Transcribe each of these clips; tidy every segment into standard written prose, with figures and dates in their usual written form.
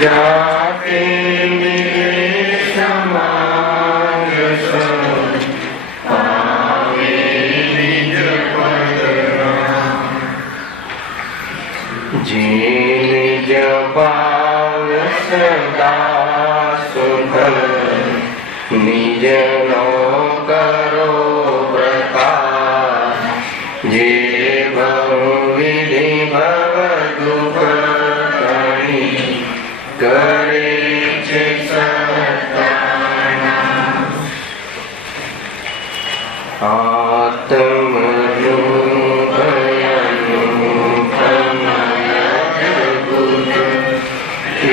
જાતે સમાન પાવે નિજ પદરામ. જે નિજ પાવ સદા સુધર નિજનો કરો પ્રકાશ. જે ભવવિધિ ભવ દુઃખ કરે છે સત્તાના. આત્મનું ભયનું પ્રમય અદ્ભુત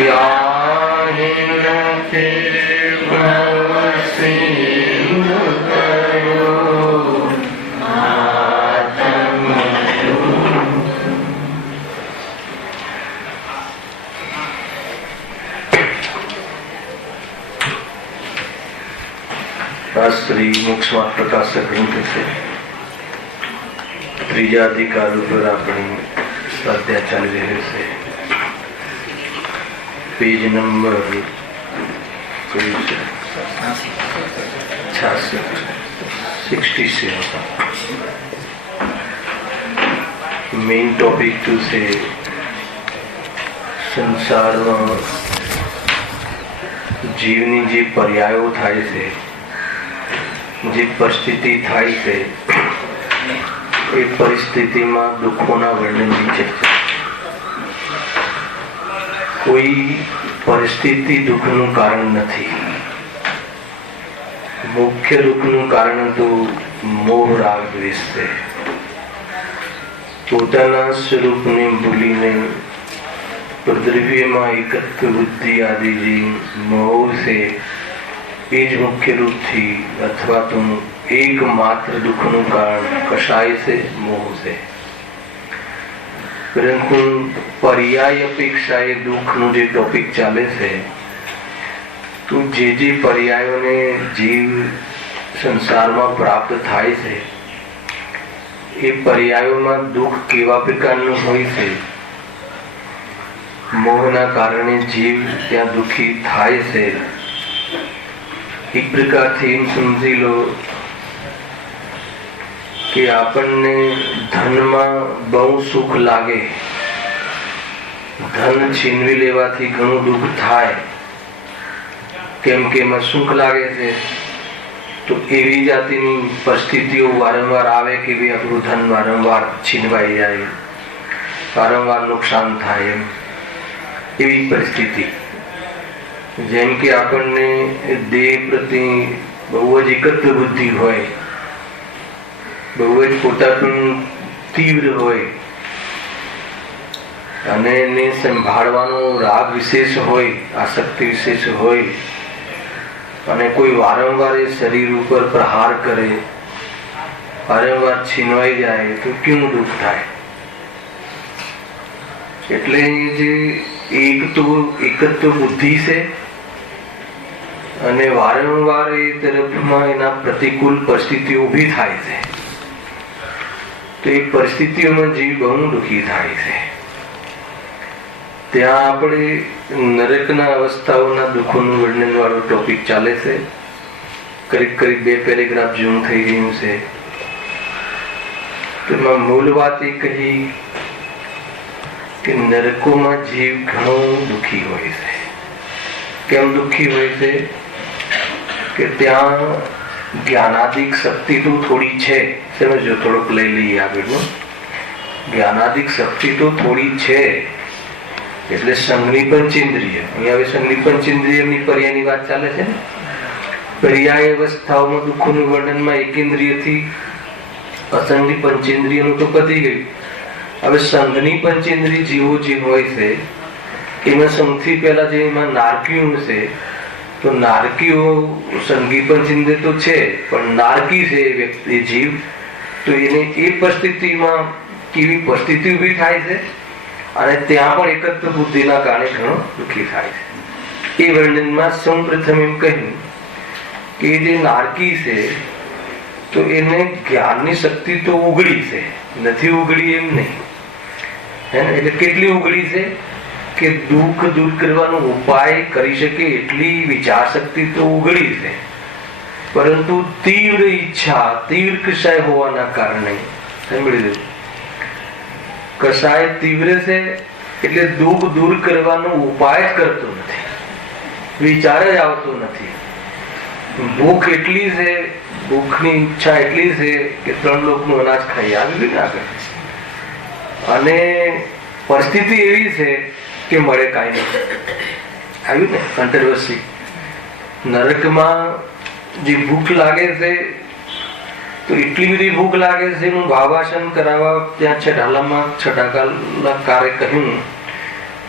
યાહિનથી ભવસિંધુ કયો. श्री मोक्षमार्ग प्रकाशक ग्रंथ से त्रीजा अधिकार पर अपनी स्वाध्याय चल रहे से page number 66 main topic two से संसार में जीवनी जी पर्यायो थाय से જે પરિસ્થિતિ થાય છે એ પરિસ્થિતિમાં દુઃખોના વર્ણનની ચર્ચા. કોઈ પરિસ્થિતિ દુઃખનું કારણ નથી. મુખ્ય દુઃખનું કારણ તો મોહ રાગ દ્વેષ છે. પોતાના સ્વરૂપને ભૂલીને પ્રદ્રવ્યમાં એકત્વ બુદ્ધિ આદિ જે મોહ છે એ જ મુખ્ય રૂપથી અથવા તો એકમાત્ર દુઃખનું કારણ કશાય છે, મોહ છે. પરંતુ પર્યાય અપેક્ષા એ દુઃખનું જે ટોપિક ચાલે છે તો જે પર્યાયોને જીવ સંસારમાં પ્રાપ્ત થાય છે એ પર્યાયોમાં દુઃખ કેવા પ્રકારનું હોય છે, મોહના કારણે જીવ ત્યાં દુઃખી થાય છે. એક પ્રકારથી એમ સમજી લો કે આપણને ધનમાં બહુ સુખ લાગે, ધન છીનવી લેવાથી ઘણું દુઃખ થાય. કેમ કે એમાં સુખ લાગે છે તો એવી જાતિની પરિસ્થિતિઓ વારંવાર આવે કે ભાઈ આપણું ધન વારંવાર છીનવાઈ જાય, વારંવાર નુકસાન થાય. એવી પરિસ્થિતિ જેમ કે આપણને દેહ પ્રત્યે બહુ જ એકત્વ બુદ્ધિ હોય, બહુ જ પોતાનું તીવ્ર હોય અને એને સંભાળવાનો રાગ વિશેષ હોય, આસક્તિ વિશેષ હોય અને કોઈ વારંવાર એ શરીર ઉપર પ્રહાર કરે, વારંવાર છીનવાઈ જાય તો કેવું દુઃખ થાય. એટલે જે એક તો એકત્વ બુદ્ધિ છે અને વારંવાર એ તરફમાં એના પ્રતિકૂળ પરિસ્થિતિઓ ઊભી થાય છે તો એ પરિસ્થિતિઓમાં જીવ બહુ દુઃખી થાય છે. ત્યાં આપણે નરકના અવસ્થાઓના દુઃખોનું વર્ણન વાળો ટોપિક ચાલે છે. કરીબ 2 પેરેગ્રાફ જેવું થઈ ગયું છે. તેમાં મૂળ વાત એ કહી કે નરકોમાં જીવ ઘણો દુઃખી હોય છે. કેમ દુઃખી હોય છે કે ત્યાં જ્ઞાનાદિક શક્તિ તો થોડી છે. સમજો, થોડુંક લઈ લઈએ આગળનું. જ્ઞાનાદિક શક્તિ તો થોડી છે એટલે સંઘની પંચેન્દ્રિય, અહીંયા હવે સંઘની પંચેન્દ્રિયની પર્યાયની વાત ચાલે છે ને. પર્યાય અવસ્થાઓમાં દુઃખોનું વર્ણનમાં એકેન્દ્રિયથી અસંઘની પંચેન્દ્રિયનું તો પતી ગયું. હવે સંઘની પંચેન્દ્રિય જીવો જે હોય છે એમાં સૌથી પહેલા જે એમાં નારકીઓ છે તો નારકીઓ સંઘી પંચેન્દ્રિય તો છે પણ નારકી છે એ વ્યક્તિ, જીવ, તો એને એ પરિસ્થિતિમાં કેવી પરિસ્થિતિ ઊભી થાય છે અને ત્યાં પણ એકત્વ બુદ્ધિના કારણે ઘણો દુઃખી થાય છે. એ વર્ણનમાં સૌપ્રથમ એમ કહ્યું કે જે નારકી છે તો એને જ્ઞાનની શક્તિ તો ઉઘડી છે, નથી ઉઘડી એમ નહીં. હે ને? એટલે કેટલી ઉઘડી છે કે દુઃખ દૂર કરવાનો ઉપાય કરી શકે એટલી વિચાર શક્તિ તો ઉઘડી છે, પરંતુ તીવ્ર ઈચ્છા, તીવ્ર કષાય હોવાના કારણે સાંભળી દઉં, કષાય તીવ્ર છે એટલે દુઃખ દૂર કરવાનો ઉપાય જ કરતો નથી, વિચાર જ આવતો નથી. ભૂખ એટલી છે, ભૂખની ઈચ્છા એટલી છે કે 3 લોકનું અનાજ ખાઈ આવી ને આગળ, અને પરિસ્થિતિ એવી છે કે મળે કાંઈ નથી. આવ્યું ને કંટ્રોવર્સી. નરકમાં જે ભૂખ લાગે છે તો એટલી બધી ભૂખ લાગે છે, હું ભાવાસન કરાવવા ત્યાં છઠ્ઠા કાર્ય કહ્યું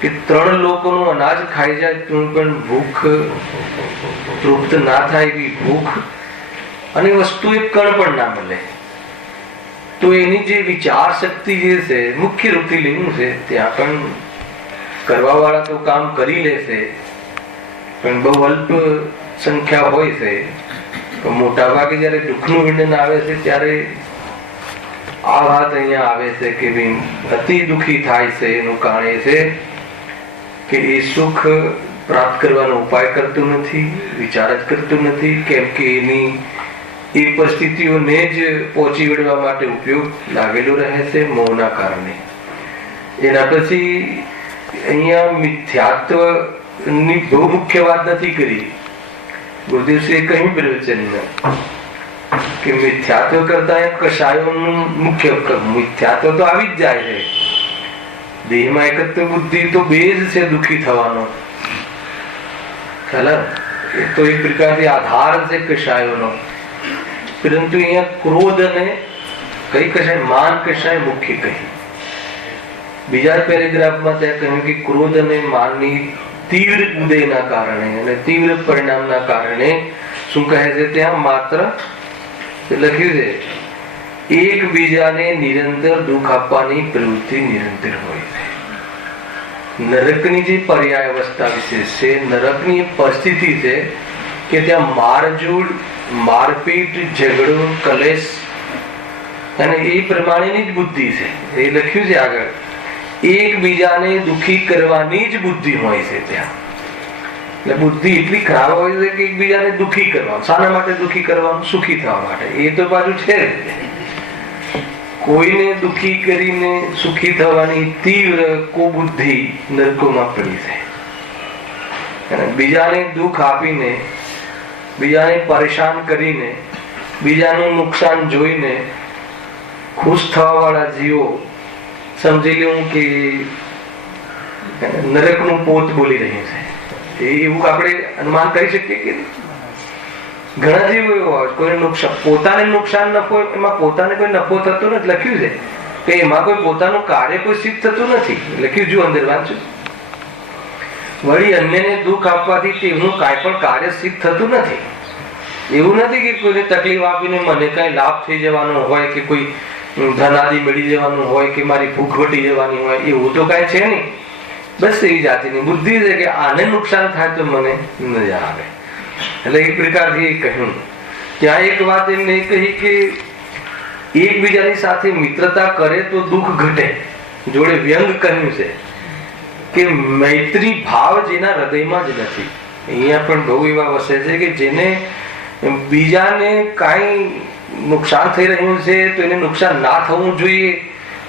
કે 3 લોકોનું અનાજ ખાઈ જાય તો પણ ભૂખ તૃપ્ત ના થાય એવી ભૂખ, અને વસ્તુ એક કણ પણ ના મળે. તો એની જે વિચાર શક્તિ જે છે મુખ્ય રૂપથી લિંગ છે, ત્યાં પણ કરવા વાળા તો કામ કરી લેશે, પણ બહુ અલ્પ સંખ્યા હોય છે. મોટા ભાગે જયારે દુઃખનું વર્ણન આવે છે ત્યારે આ વાત અહીંયા આવે છે કે અતિ દુઃખી થાય છે. એનું કારણ એ છે કે એ સુખ પ્રાપ્ત કરવાનો ઉપાય કરતું નથી, વિચાર જ કરતું નથી, કેમ કે એની એ પરિસ્થિતિઓને જ પહોંચી વળવા માટે ઉપયોગ લાગેલો રહે છે મોહના કારણે. એના પછી અહીંયા મિથ્યાત્વની બહુ મુખ્ય વાત નથી કરી. ગુરુદેવશ્રીએ કહ્યું પ્રવચનમાં કે મિથ્યાત્વ કરતા કષાયોનું મુખ્ય મિથ્યાત્વ તો આવી જ જાય છે. દેહમાં એકત્વ બુદ્ધિ તો બેઝ છે દુઃખી થવાનો, એ તો એક પ્રકારથી આધાર છે કષાયોનો. પરંતુ અહીંયા ક્રોધ અને કઈ કષાય, માન કષાય મુખ્ય કહી. બીજા પેરેગ્રાફમાં ત્યાં કહ્યું કે ક્રોધ અને માનની તીવ્ર ઉદયના કારણે અને તીવ્ર પરિણામના કારણે શું કહે છે ત્યાં માત્ર લખ્યું છે એકબીજાને નિરંતર દુઃખ આપવાની પ્રવૃત્તિ નિરંતર હોય છે. નરકની જે પર્યાય અવસ્થા વિશેષ છે, નરકની પરિસ્થિતિ છે કે ત્યાં મારઝૂડ, મારપીટ, ઝઘડો, કલેશ અને એ પ્રમાણેની જ બુદ્ધિ છે. એ લખ્યું છે આગળ, એકબીજાને દુઃખી કરવાની જ બુદ્ધિ હોય છે ત્યાં. એટલે બુદ્ધિ એટલી ખરાબ હોય છે કે એકબીજાને દુઃખી કરવાનું. શાના માટે દુઃખી કરવાનું? સુખી થવા માટે. એ તો બાજુ છે જ. કોઈને દુઃખી કરીને સુખી થવાની તીવ્ર કુબુદ્ધિ નરકોમાં પડી છે. બીજાને દુઃખ આપીને, બીજાને પરેશાન કરીને, બીજાનું નુકસાન જોઈને ખુશ થવા વાળા જીવો સમજી લેવું કે નરકનું પોત બોલી રહ્યું છે. એવું આપણે અનુમાન કરી શકીએ કે ઘણા જીવો એવો હોય, કોઈને નુકસાન, પોતાને નુકસાન નફો, એમાં પોતાને કોઈ નફો થતો નથી. લખ્યું છે કે એમાં કોઈ પોતાનું કાર્ય કોઈ સિદ્ધ થતું નથી. લખ્યું જો અંદર વાંચો. વળી અન્યને દુઃખ આપવાથી તેમનું કાંઈ પણ કાર્ય સિદ્ધ થતું નથી. એવું નથી કે કોઈને તકલીફ આપીને મને કઈ લાભ થઈ જવાનો હોય, કે કોઈ ધનાદિ મળી જવાનું હોય, કે મારી ભૂખ ઘટી જવાની હોય, એવું તો કઈ છે નહીં. બસ એવી જાતિની બુદ્ધિ છે કે આને નુકસાન થાય તો મને મજા આવે. એટલે એક પ્રકારથી કહ્યું. ત્યાં એક વાત એમને કહી કે એકબીજાની સાથે મિત્રતા કરે તો દુઃખ ઘટે. જોડે વ્યંગ કહ્યું છે કે મૈત્રી ભાવ જેના હૃદયમાં જ નથી. અહીંયા પણ બહુ એવા વસે છે કે જેને બીજાને કાંઈ નુકસાન થઈ રહ્યું છે તો એને નુકસાન ના થવું જોઈએ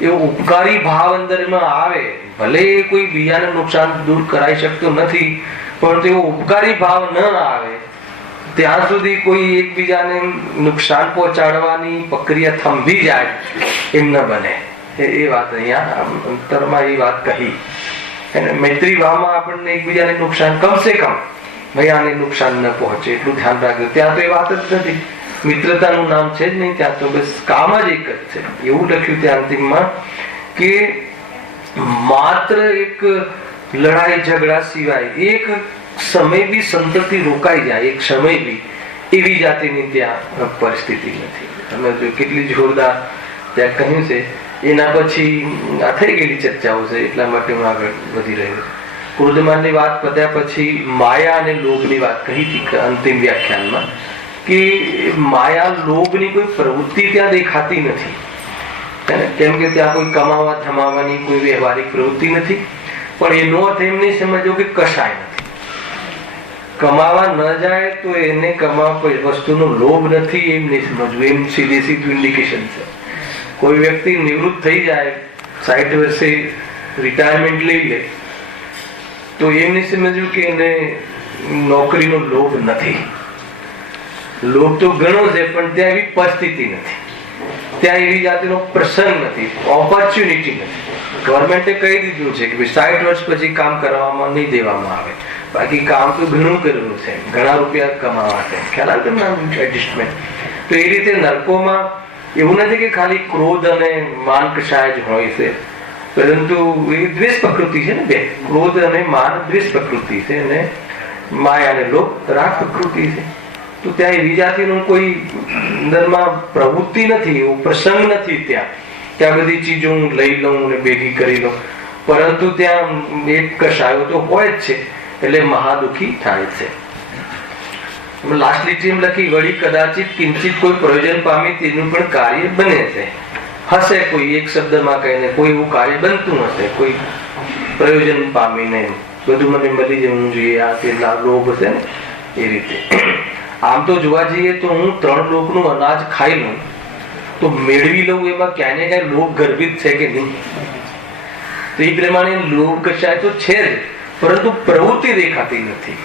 એવો ઉપકારી ભાવ અંદરમાં આવે. ભલે કોઈ બીજાને નુકસાન દૂર કરાવી શકતો નથી, પણ એવો ઉપકારી ભાવ ન આવે ત્યાં સુધી કોઈ એકબીજાને નુકસાન પહોંચાડવાની પ્રક્રિયા થંભી જાય એમ ન બને. એ વાત અહીંયા અંતરમાં એ વાત કહી. અને મૈત્રી ભાવમાં આપણને એકબીજાને નુકસાન કમસે કમ ભાઈ આને નુકસાન ન પહોંચે એટલું ધ્યાન રાખજો. ત્યાં તો એ વાત જ નથી, મિત્રતાનું નામ છે જ નહીં ત્યાં તો. બસ કામ જ એક જ છે. એવું લખ્યું ત્યાં અંતિમમાં કે માત્ર એક લડાઈ ઝઘડા સિવાય એક સમય બી સંતતિ રોકાઈ જાય, એક સમય બી, એવી જાતિની ત્યાં પરિસ્થિતિ નથી. તમે જો કેટલી જોરદાર ત્યાં કહ્યું છે. એના પછી આ થઈ ગયેલી ચર્ચાઓ છે એટલા માટે હું આગળ વધી રહ્યો છું. ક્રોધમાનની વાત પત્યા પછી માયા અને લોભની વાત કહી હતી અંતિમ વ્યાખ્યાનમાં કે માયા લોભની કોઈ પ્રવૃત્તિ ત્યાં દેખાતી નથી. કેમ કે ત્યાં કોઈ કમાવા ધમાવાની કોઈ વ્યવહારિક પ્રવૃત્તિ નથી. પણ એનો અર્થ એમ નહીં સમજવું કે કશાય નથી. કમાવા ન જાય તો એને કમાવા વસ્તુનો લોભ નથી એમ નહીં સમજવું. એમ સીધું ઇન્ડિકેશન છે. કોઈ વ્યક્તિ નિવૃત્ત થઈ જાય, 60 વર્ષે રિટાયરમેન્ટ લઈ લે, તો એમ નહીં સમજવું કે એને નોકરીનો લોભ નથી. લોભ તો ઘણો છે, પણ ત્યાં એવી પરિસ્થિતિ નથી, ત્યાં એવી જાતિનો પ્રસંગ નથી, ઓપોર્ચ્યુનિટી નથી. ગવર્મેન્ટે કહી દીધું છે કે 60 વર્ષ પછી કામ કરવામાં નહીં દેવામાં આવે. બાકી કામ તો ઘણું કરવું છે, ઘણા રૂપિયા કમાવા છે. ખ્યાલ આવે તમને એડજસ્ટમેન્ટ. તો એ રીતે નરકોમાં એવું નથી કે ખાલી ક્રોધ અને માન કશાય જ હોય છે, પરંતુ એ દ્વેષ પ્રકૃતિ છે ને. બે ક્રોધ અને માન દ્વેષ પ્રકૃતિ છે, અને માયા અને લોભ રાગ પ્રકૃતિ છે. તો ત્યાં એવી જાતિનું કોઈ અંદરમાં પ્રવૃત્તિ નથી, એવો પ્રસંગ નથી. ત્યાં બધી ચીજો હું લઈ લઉં અને ભેગી કરી લઉં, પરંતુ ત્યાં એક કશાયો તો હોય જ છે, એટલે મહાદુખી થાય છે. લાસ્ટ લીટી લખી, વળી કદાચિત કિંચિત કોઈ પ્રયોજન પામી તેનું પણ કાર્ય બને છે. હશે કોઈ એક શબ્દમાં કહીને કોઈ એવું કાર્ય બનતું હશે, કોઈ પ્રયોજન પામીને બધું મને મળી જવું જોઈએ, આ તે લોભ છે ને એ રીતે. આમ તો જોવા જઈએ તો હું 3 લોકનું અનાજ ખાઈ લઉં તો મેળવી લઉં, એમાં ક્યાંય ને ક્યાંય લોભ ગર્ભિત છે કે નહીં? તો એ પ્રમાણે લોભ કશાય તો છે જ, પરંતુ પ્રવૃત્તિ દેખાતી નથી.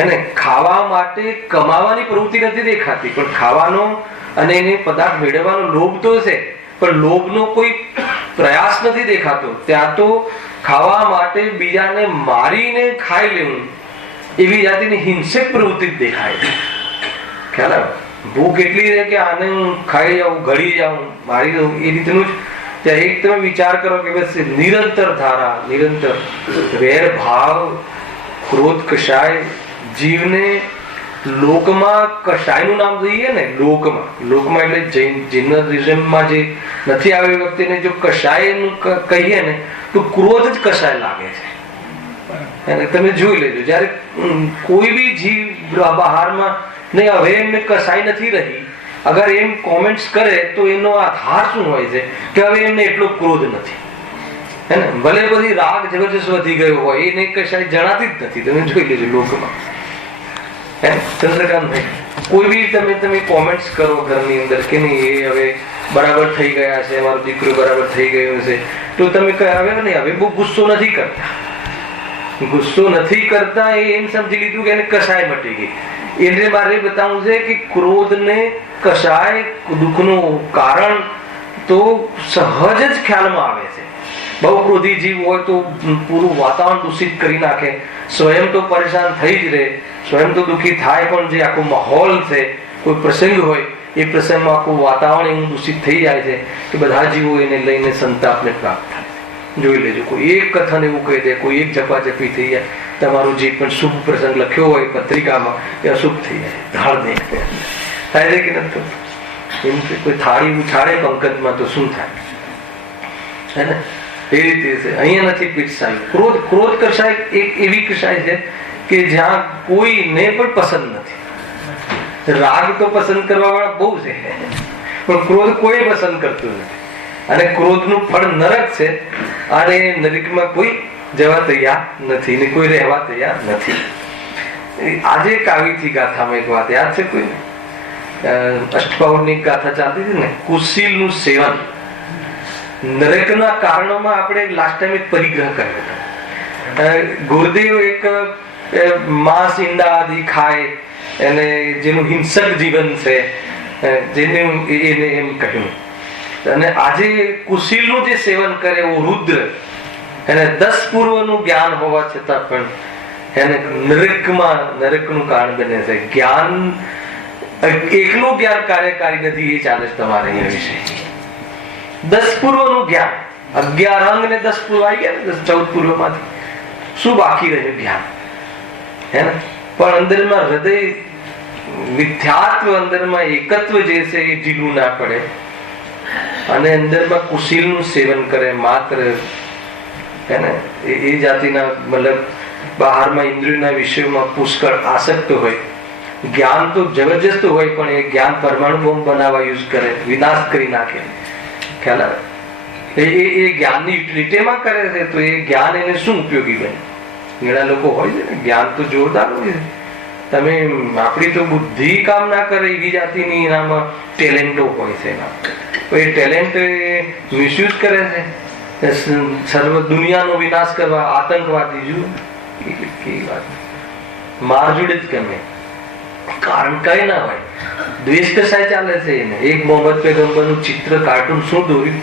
એને ખાવા માટે કમાવાની પ્રવૃત્તિ નથી દેખાતી, પણ ખાવાનો અને એને પદાર્થ મેળવવાનો લોભ તો છે, પણ લોભનો કોઈ પ્રયાસ નથી દેખાતો. ત્યાં તો ખાવા માટે બીજાને મારીને ખાઈ લેવું એવી જાતિની હિંસક પ્રવૃત્તિ જ દેખાય છે. ખ્યાલ આવે? ભૂખ એટલી છે કે આને હું ખાઈ જાઉં, ગળી જાઉં, મારી દઉં, એ રીતનું જ. ત્યાં એક તમે વિચાર કરો કે બસ નિરંતર ધારા, નિરંતર વેર ભાવ, ક્રોધ, કશાય જીવને લોકમાં કશાયનું નામ દઈએ ને, લોકમાં એટલે જૈનિઝમમાં જે નથી આવી વ્યક્તિને જો કશાયનું કહીએ ને તો ક્રોધ જ કશાય લાગે છે. અને તમે જોઈ લેજો, જયારે કોઈ બી જીવ બહારમાં નહીં, હવે એમને કશાય નથી રહી, અગર એમ કોમેન્ટ્સ કરે તો એનો આધાર શું હોય છે કે હવે એમને એટલો ક્રોધ નથી. હે ને? ભલે બધી રાગ જબરજસ્ત વધી ગયો હોય, એને કશાય જણાતી જ નથી. તમે જોઈ લેજો લોકમાં. ચંદ્રકાંત ભાઈ, કોઈ બી તમે કોમેન્ટ્સ કરો ઘરની અંદર કે નહીં એ હવે બરાબર થઈ ગયા છે, મારો દીકરો બરાબર થઈ ગયો છે, તો તમે હવે નહીં, હવે બહુ ગુસ્સો નથી કરતા. ગુસ્સો નથી કરતા એ એમ સમજી લીધું કે એને કશાય મટી ગઈ. એટલે મારે બતાવવું છે કે ક્રોધને કશાય દુઃખનું કારણ તો સહજ જ ખ્યાલમાં આવે છે. બહુ ક્રોધી જીવ હોય તો પૂરું વાતાવરણ દૂષિત કરી નાખે, સ્વયં તો પરેશાન થઈ જ રહે, સ્વયં તો દુઃખી થાય, પણ જે આખો માહોલ છે, કોઈ પ્રસંગ હોય એ પ્રસંગમાં આખું વાતાવરણ એવું દૂષિત થઈ જાય છે કે બધા જીવો એને લઈને સંતાપને પ્રાપ્ત થાય. જોઈ લેજો, કોઈ એક કથન એવું કહી દે, કોઈ એક ઝપાઝપી થઈ જાય, તમારું જે પણ શુભ પ્રસંગ લખ્યો હોય પત્રિકામાં એ અશુભ થઈ જાય. ધાડ દે થાય છે કે નથી? એમ કોઈ થાળી ઉછાળે પંકજમાં તો શું થાય? હે ને? એ રીતે છે. અહીંયા નથી પીરસાયું. ક્રોધ કશાય એક એવી કશાય છે કે જ્યાં કોઈને પણ પસંદ નથી. રાગ તો પસંદ કરવા વાળા બહુ છે, પણ ક્રોધ કોઈ પસંદ કરતું નથી. અને ક્રોધનું ફળ નરક છે, અને નરકમાં કોઈ જવા તૈયાર નથી ને કોઈ રહેવા તૈયાર નથી. આજે એક આવી હતી ગાથામાં એક વાત યાદ છે કોઈને? અષ્ટપાઉરની ગાથા ચાલતી હતી ને, કુશીલનું સેવન નરકના કારણોમાં આપણે લાસ્ટ ટાઈમ એક પરિગ્રહ કર્યો હતો. ગુરુદેવ એક માંસ ઈંડા આદિ ખાય અને જેનું હિંસક જીવન છે, જેને એને એમ કહ્યું. અને આજે કુશીલનું જે સેવન કરે એવું રુદ્ર, એને 10 પૂર્વનું જ્ઞાન હોવા છતાં પણ એને નરકનું કારણ બને છે. જ્ઞાન એકલું જ્ઞાન કાર્યકારી નથી, એ ચાલે છે તમારે અહીંયા વિશે. 10 પૂર્વનું જ્ઞાન, 11 અંગ ને 10 પૂર્વ આવી ગયા ને, 14 પૂર્વમાંથી શું બાકી રહ્યું? જ્ઞાન. હે ને? પણ અંદરમાં હૃદય મિથ્યાત્વ, અંદરમાં એકત્વ જે છે એ ઢીલું ના પડે, અને અંદરમાં કુશીલનું સેવન કરે માત્ર. હે ને? એ જાતિના મતલબ બહારમાં ઇન્દ્રિયોના વિષયોમાં પુષ્કળ આસક્ત હોય. જ્ઞાન તો જબરજસ્ત હોય, પણ એ જ્ઞાન પરમાણુ બોમ્બ બનાવવા યુઝ કરે, વિનાશ કરી નાખે. ખ્યાલ આવે? એ જ્ઞાનની યુટિલિટીમાં કરે છે તો એ જ્ઞાન એને શું ઉપયોગી બને? ઘણા લોકો હોય છે ને, જ્ઞાન તો જોરદાર હોય છે, તમે આપણી તો બુદ્ધિ કામ ના કરે એવી જાતિની એનામાં ટેલેન્ટો હોય છે. એ ટેલેન્ટ મિસયુઝ કરે છે સર્વ દુનિયાનો વિનાશ કરવા. આતંકવાદી જુઓ કેવી વાત, માર જોડે જ ગમે, કારણ કઈ ના હોય, દ્વેષ કસાય ચાલે છે એને. એક મોહમ્મદ પૈગંબરનું ચિત્ર કાર્ટૂન શું દોર્યું,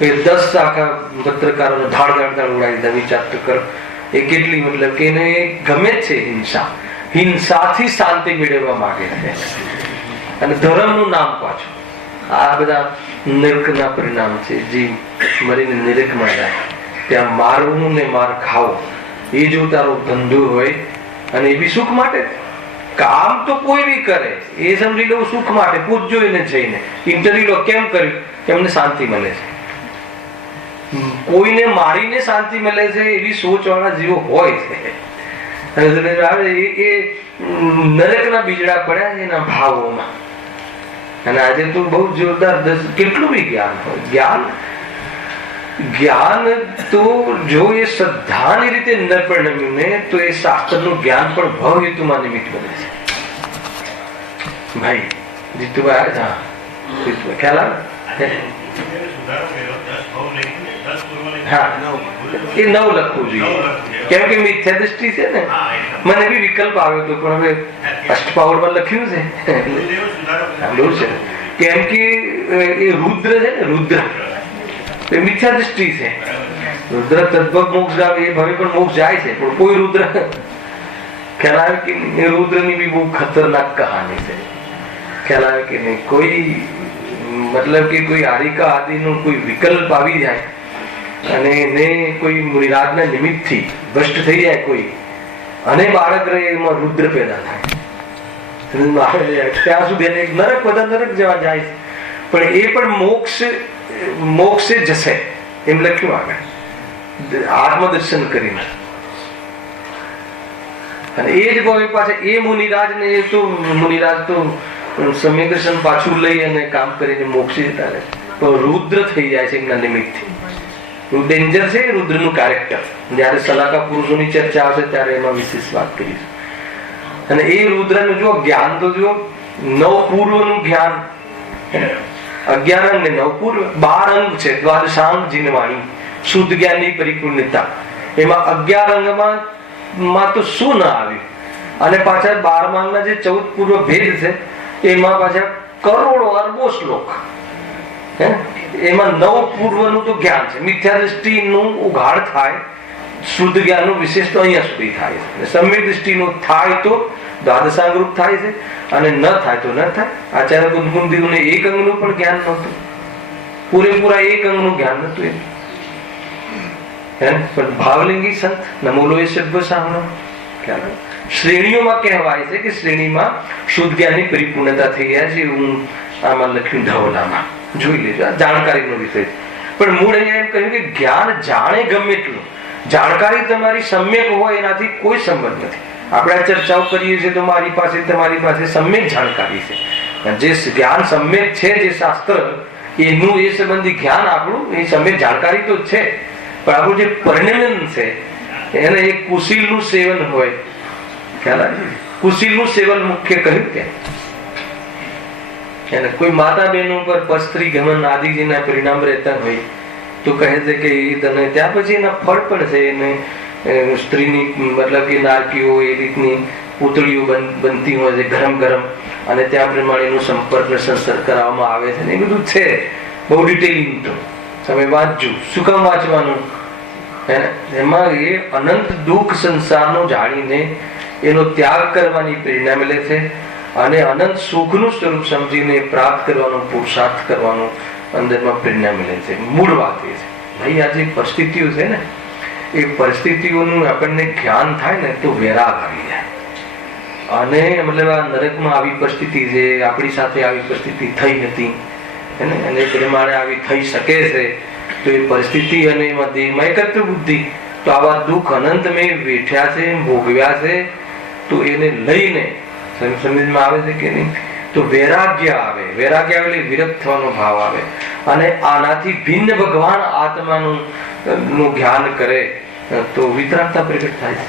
એ 10 આખા પત્રકારોને ધાડ ઉડાવી દીધા. વિચાર તો કરો, એ કેટલી મતલબ કે એને ગમે જ છે હિંસા. હિંસાથી શાંતિ મેળવવા માંગે છે, અને ધર્મનું નામ પાછું. આ બધા નરકના પરિણામ છે. જીવ મરીને નરકમાં જાય, ત્યાં મારવું ને માર ખાવો, એ જો તારો ધંધો હોય, અને એ બી સુખ માટે. કામ તો કોઈ બી કરે, એ સમજી લો સુખ માટે. પૂછજો એને જઈને, ઇન્ટરવ્યુ લો, કેમ કર્યું? એમને શાંતિ મળે છે. કોઈને મારીને શાંતિ મળે છે એવી સોચ વાળા જીવો હોય છે. એ નરકના બીજડા પડ્યા છે એના ભાવોમાં. અને આજે તો બહુ જોરદાર કેટલું બી જ્ઞાન હોય, જ્ઞાન તો જો એ શ્રદ્ધાની રીતે ન પરિણમ્યું ને તો એ શાસ્ત્રનું જ્ઞાન પણ ભવ હેતુમાં નિમિત્ત બને છે. ભાઈ જીતુભાઈ, હા ખ્યાલ આવે? હા, એ 9 લખવું જોઈએ, કેમ કે મિથ્યા દ્રષ્ટિ છે ને. મને બી વિકલ્પ આવ્યો હતો, પણ હવે અષ્ટપાવરમાં લખ્યું છે બહુ છે. કેમ કે એ રુદ્ર છે ને, રુદ્ર એ મિથ્યા દ્રષ્ટિ છે. રુદ્ર તદ્ભવ મોક્ષ આવે, એ ભવે પણ મોક્ષ જાય છે, પણ કોઈ રુદ્ર ખ્યાલ આવે કે એ રુદ્રની બી બહુ ખતરનાક કહાની છે. ખ્યાલ આવે કે નહીં? કોઈ મતલબ કે કોઈ હારિકા આદિનો કોઈ વિકલ્પ આવી જાય અને એને કોઈ મુનિરાજના નિમિત્તથી ભ્રષ્ટ થઈ જાય કોઈ, અને બાળક રહે, એમાં રુદ્ર પેદા થાય. ત્યાં સુધી એને નરક, બધા નરક જવા જાય છે, પણ એ પણ મોક્ષે જશે એમ લખ્યું આગળ, આત્મદર્શન કરીને. અને એ જ ભાવે પાછા એ મુનિરાજ ને, એ તો મુનિરાજ તો સમ્યદર્શન પાછું લઈ અને કામ કરીને મોક્ષે જતા રહે, તો રુદ્ર થઈ જાય છે એમના નિમિત્તથી. ડેન્જર છે રુદ્રનું કેરેક્ટર. જયારે સલાકા પુરુષોની ચર્ચા આવશે ત્યારે એમાં વિશેષ વાત કરીશું. અને એ રુદ્રનું જો જ્ઞાન તો જો 9 પૂર્વનું જ્ઞાન, 11 અંગ ને 9 પૂર્વ, 12 અંગ છે. દ્વાદશાંગ જીનવાણી, શુદ્ધ જ્ઞાનની પરિપૂર્ણતા. એમાં 11 અંગમાં તો શું ના આવ્યું, અને પાછા 12મા અંગના જે 14 પૂર્વ ભેદ છે એમાં પાછા કરોડો અરબો શ્લોક. એમાં 9 પૂર્વનું તો જ્ઞાન છે. મિથ્યા દ્રષ્ટિનું ઉઘાડ થાય, શુદ્ધ જ્ઞાનનું વિશેષ તો અહીંયા સુધી થાય છે. સમ્યક દ્રષ્ટિનું થાય તો દ્વાદશાંગ રૂપ થાય છે, અને ન થાય તો ન થાય. આચાર્ય કુંદકુંદીઓને 1 અંગનું પણ જ્ઞાન નહોતું, પૂરેપૂરા 1 અંગનું જ્ઞાન નહોતું એમ. પણ ભાવલિંગી સંત નમોલો એ શબ્દ સાંભળો. શ્રેણીઓમાં કહેવાય છે કે શ્રેણીમાં શુદ્ધ જ્ઞાનની પરિપૂર્ણતા થઈ ગયા છે. હું આમાં લખ્યું ધવલામાં, જોઈ લેજો, આ જાણકારીનો વિષય છે. પણ મૂળ અહીંયા એમ કહ્યું કે જ્ઞાન જાણે ગમે એટલું, જાણકારી તમારી સમ્યક હોય એનાથી કોઈ સંબંધ નથી. આપણે આ ચર્ચાઓ કરીએ છીએ તો મારી પાસે, તમારી પાસે સમ્યક જાણકારી છે. જે જ્ઞાન સમ્યક છે, જે શાસ્ત્ર એનું એ સંબંધી જ્ઞાન આપણું, એ સમ્યક જાણકારી તો છે, પણ આપણું જે પરિણમન છે એને એક કુશીલનું સેવન હોય. ખ્યાલ આવે? કુશીલનું સેવન મુખ્ય કહ્યું ત્યાં. એને કોઈ માતા બહેનો પર પસ્ત્રી ગમન આદિ જેના પરિણામ રહેતા હોય તો કહે છે કે એ તને ત્યાં પછી એના ફળ પણ છે. એને સ્ત્રીની મતલબ કે નારકીઓ એ રીતની પૂતળીઓ બનતી હોય છે ગરમ ગરમ, અને ત્યાં પ્રમાણેનું સંપર્ક સંસર્ગ કરાવવામાં આવે છે. એ બધું છે બહુ ડિટેલિંગ. તો તમે વાંચજો. શું કામ વાંચવાનું? એમાં એ અનંત દુઃખ સંસારનો જાણીને એનો ત્યાગ કરવાની પ્રેરણા મળે છે, અને અનંત સુખનું સ્વરૂપ સમજીને પ્રાપ્ત કરવાનો, પુરુષાર્થ કરવાનો અંદરમાં પ્રેરણા મળે છે. મૂળ વાત એ છે ભાઈ, આ જે પરિસ્થિતિઓ છે ને, એ પરિસ્થિતિઓનું આપણને જ્ઞાન થાય ને તો વેરાગ આવી જાય. અને મતલબ આ નરકમાં આવી પરિસ્થિતિ છે, આપણી સાથે આવી પરિસ્થિતિ થઈ હતી અને એ પ્રમાણે આવી થઈ શકે છે, તો એ પરિસ્થિતિ અને એમાં દેહમાં એકત્ર બુદ્ધિ, તો આવા દુઃખ અનંત મેં વેઠ્યા છે, ભોગવ્યા છે, તો એને લઈને સમજમાં આવે છે કે નહીં, તો વૈરાગ્ય આવે. વૈરાગ્ય આવે એટલે વિરક્ત થવાનો ભાવ આવે, અને આનાથી ભિન્ન ભગવાન આત્માનું નું જ્ઞાન કરે તો વિતરાગતા પ્રગટ થાય છે.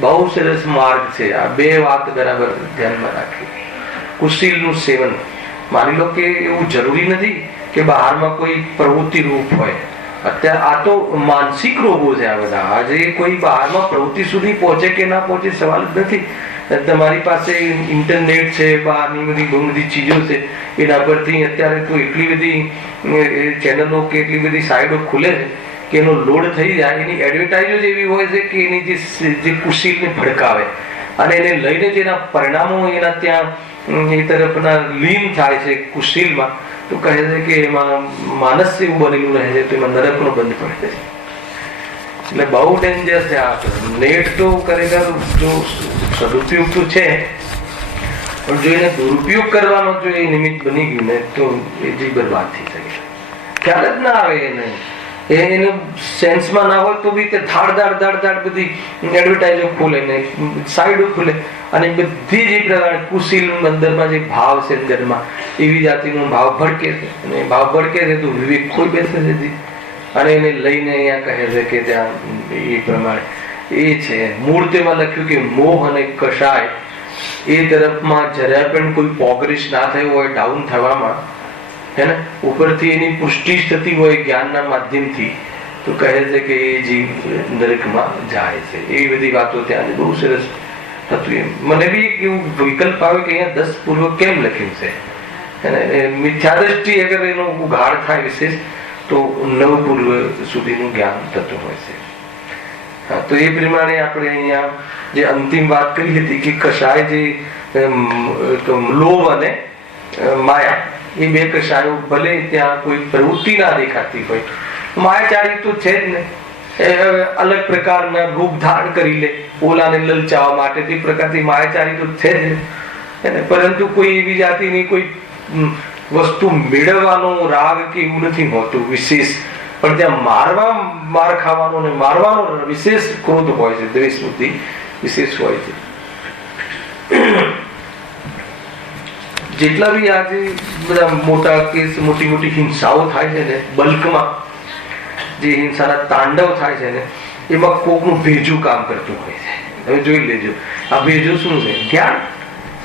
બહુ સરસ માર્ગ છે. આ બે વાત બરાબર ધ્યાનમાં રાખવી. કુશીલનું સેવન, માની લો કે એવું જરૂરી નથી કે બહારમાં કોઈ પ્રવૃત્તિ રૂપ હોય. અત્યારે આ તો માનસિક રોગો છે આ બધા. આજે કોઈ બહારમાં પ્રવૃત્તિ સુધી પહોંચે કે ના પહોંચે સવાલ જ નથી. તમારી પાસે ઇન્ટરનેટ છે, બહારની બધી બહુ બધી ચીજો છે, એના પરથી અત્યારે તો એટલી બધી ચેનલો કે એટલી બધી સાઇટો ખુલે છે કે એનો લોડ થઈ જાય. એની એડવર્ટાઇઝો જ એવી હોય છે કે એની જે કુશીલને ભડકાવે, અને એને લઈને જેના પરિણામો એના ત્યાં એ તરફના લીન થાય છે કુશીલમાં, તો કહે છે કે એમાં માનસ એવું બનેલું રહે છે, તો એમાં નરકનો બંધ પડે છે. એટલે બહુ ડેન્જર છે આ નેટ. તો ખરેખર જો સદુપયોગ તો છે, પણ જો એને દુરુપયોગ કરવાનો જો એ નિમિત્ત બની ગયું ને તો એ જીવ બરબાદ થઈ શકે. ખ્યાલ જ ના આવે એને, એને સેન્સમાં ના હોય તો બી તે ધાડ બધી એડવર્ટાઇઝો ખોલે ને સાઈડો ખોલે, અને બધી જે પ્રકાર કુશીલ અંદરમાં જે ભાવ છે અંદરમાં એવી જાતિનો ભાવ ભડકે છે, અને ભાવ ભડકે છે તો વિવેક ખોઈ બેસે છે, અને એને લઈને અહીંયા કહે છે કે ત્યાં એ પ્રમાણે એ છે. મૂળ તેમાં લખ્યું કે મોહ અને કષાય એ તરફમાં જરા પણ કોઈ પ્રોગ્રેસ ના થયો હોય ડાઉન થવામાં, હે ને, ઉપરથી એની પુષ્ટિ થતી હોય જ્ઞાનના માધ્યમથી, તો કહે છે કે એ જીવ નરકમાં જાય છે. એવી બધી વાતો ત્યાં બહુ સરસ હતું. મને બી એક એવું વિકલ્પ આવે કે અહીંયા 10 પૂર્વ કેમ લખ્યું છે, મિથ્યા દ્રષ્ટિ અગર એનો ઉઘાડ થાય વિશેષ તો 9 પૂર્વ સુધીનું જ્ઞાન થતું હોય છે. હા, તો એ પ્રમાણે આપણે અહીંયા જે અંતિમ વાત કરી હતી કે કષાય જે લોભ અને માયા, એ બે કષાયો ભલે ત્યાં કોઈ પ્રવૃત્તિ ના દેખાતી હોય, માયાચારી તો છે જ ને. અલગ પ્રકારના રૂપ ધારણ કરી લે ઓલાને લલચાવવા માટે, તે પ્રકારથી માયાચારી તો છે જ ને. પરંતુ કોઈ એવી જાતિની કોઈ વસ્તુ મેળવવાનો રાગ કે એવું નથી હોતું વિશેષ, પણ ત્યાં માર ખાવાનો ને મારવાનો વિશેષ ક્રોધ હોય છે, દ્વેષ બુદ્ધિ વિશેષ હોય છે. જેટલા બી આજે બધા મોટા કેસ, મોટી મોટી હિંસાઓ થાય છે ને, બલ્કમાં જે હિંસાના તાંડવ થાય છે ને, એમાં કોકનું ભેજું કામ કરતું હોય છે. તમે જોઈ લેજો, આ ભેજું શું છે?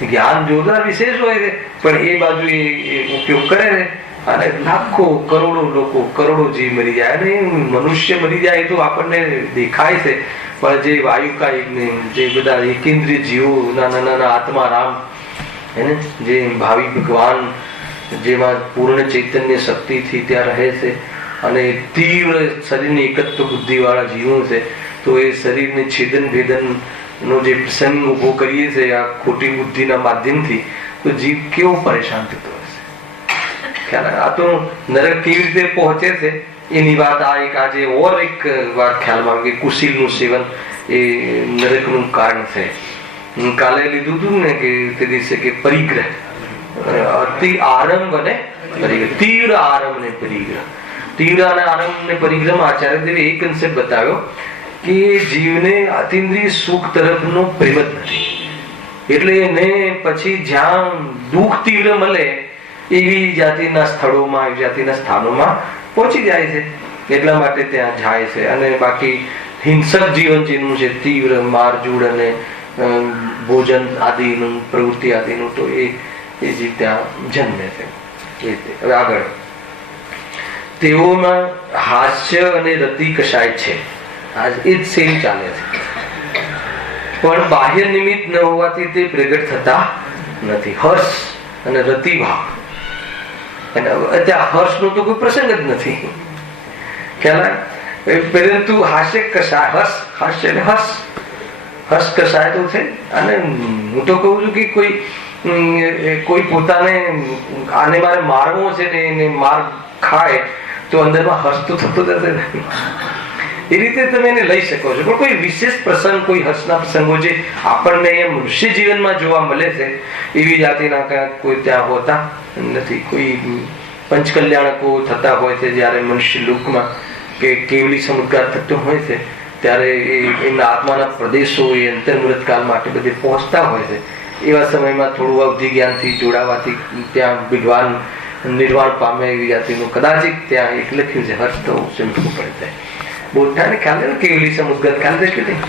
જ્ઞાન જોરદાર વિશેષ હોય છે, પણ એ બાજુ એ ઉપયોગ કરે છે, અને લાખો કરોડો લોકો, કરોડો જીવ મરી જાય. અને મનુષ્ય મરી જાય તો આપણને દેખાય છે, પણ જે વાયુકાય જે બધા એકેન્દ્રિય જીવો, નાના આત્મા રામ, એને જે ભાવિ ભગવાન જેમાં પૂર્ણ ચૈતન્ય શક્તિથી ત્યાં રહે છે, અને તીવ્ર શરીરની એકત્વ બુદ્ધિ વાળા જીવો છે, તો એ શરીરને છેદન ભેદન નો જે પ્રસંગ ઉભો કરીએ છીએ આ ખોટી બુદ્ધિના માધ્યમથી, તો જીવ કેવો પરેશાન થતો હશે. ખ્યાલ? આ તો નરક કેવી રીતે પહોંચે છે એની વાત આ એક આજે એક વાત ખ્યાલમાં કે કુશીલનું સેવન એ નરકનું કારણ છે. કાલે લીધું હતું ને કે તે દિવસે કે પરિગ્રહ, અતિ આરંભ અને પરિગ્રહ, તીવ્ર આરંભ ને પરિગ્રહ. તીવ્ર અને આરંભ ને પરિગ્રહમાં આચાર્ય દેવે એક કન્સેપ્ટ બતાવ્યો કે જીવને અતિન્દ્રિય સુખ તરફનો પ્રેમ જ નથી, એટલે એને પછી જ્યાં દુઃખ તીવ્ર મળે એવી જાતિના સ્થળોમાં, એવી જાતિના સ્થાનોમાં પહોંચી જાય છે, એટલા માટે ત્યાં જાય છે. અને બાકી હિંસક જીવન જેનું છે, તીવ્ર મારઝૂડ અને ભોજન આદિનું, પ્રવૃત્તિ આદિનું, તો એ જીવ ત્યાં જન્મે છે. હવે આગળ તેઓમાં હાસ્ય અને રતિ કશાય છે, એ જ સેમ ચાલે છે, પણ બાહ્ય નિમિત્ત ન હોવાથી તે પ્રગટ થતા નથી. હર્ષ અને રતિભાવ, ત્યાં હર્ષ નો તો કોઈ પ્રસંગ જ નથી, ખ્યાલ? પરંતુ હાસ્ય કશાય, હાસ્ય એટલે હર્ષ કશાય તો છે. અને હું તો કહું છું કે કોઈ પોતાને આને મારે મારવો છે ને એને માર ખાય તો અંદરમાં હર્ષ તો થતો જ હશે. એ રીતે તમે એને લઈ શકો છો, પણ કોઈ વિશેષ પ્રસંગ, કોઈ હર્ષના પ્રસંગો જે આપણને અહીંયા મનુષ્ય જીવનમાં જોવા મળે છે એવી જાતિના કોઈ ત્યાં હોતા નથી. કોઈ પંચકલ્યાણકો થતા હોય છે જ્યારે મનુષ્ય લોકમાં કે કેવલી સમુદ્ગાર થતો હોય છે, ત્યારે એમના આત્માના પ્રદેશો એ અંતર્મુરત કાળ માટે બધે પહોંચતા હોય છે. એવા સમયમાં થોડું અવધિ જ્ઞાનથી જોડાવાથી ત્યાં વિદ્વાન નિર્વાણ પામે એવી જાતિનું કદાચિત ત્યાં એક લખ્યું છે, હર્ષ તો સમજવું પડે છે. બોધાને ખ્યાલ ને કેવલી સમુદ્ગત ખ્યાલ છે કે નહીં?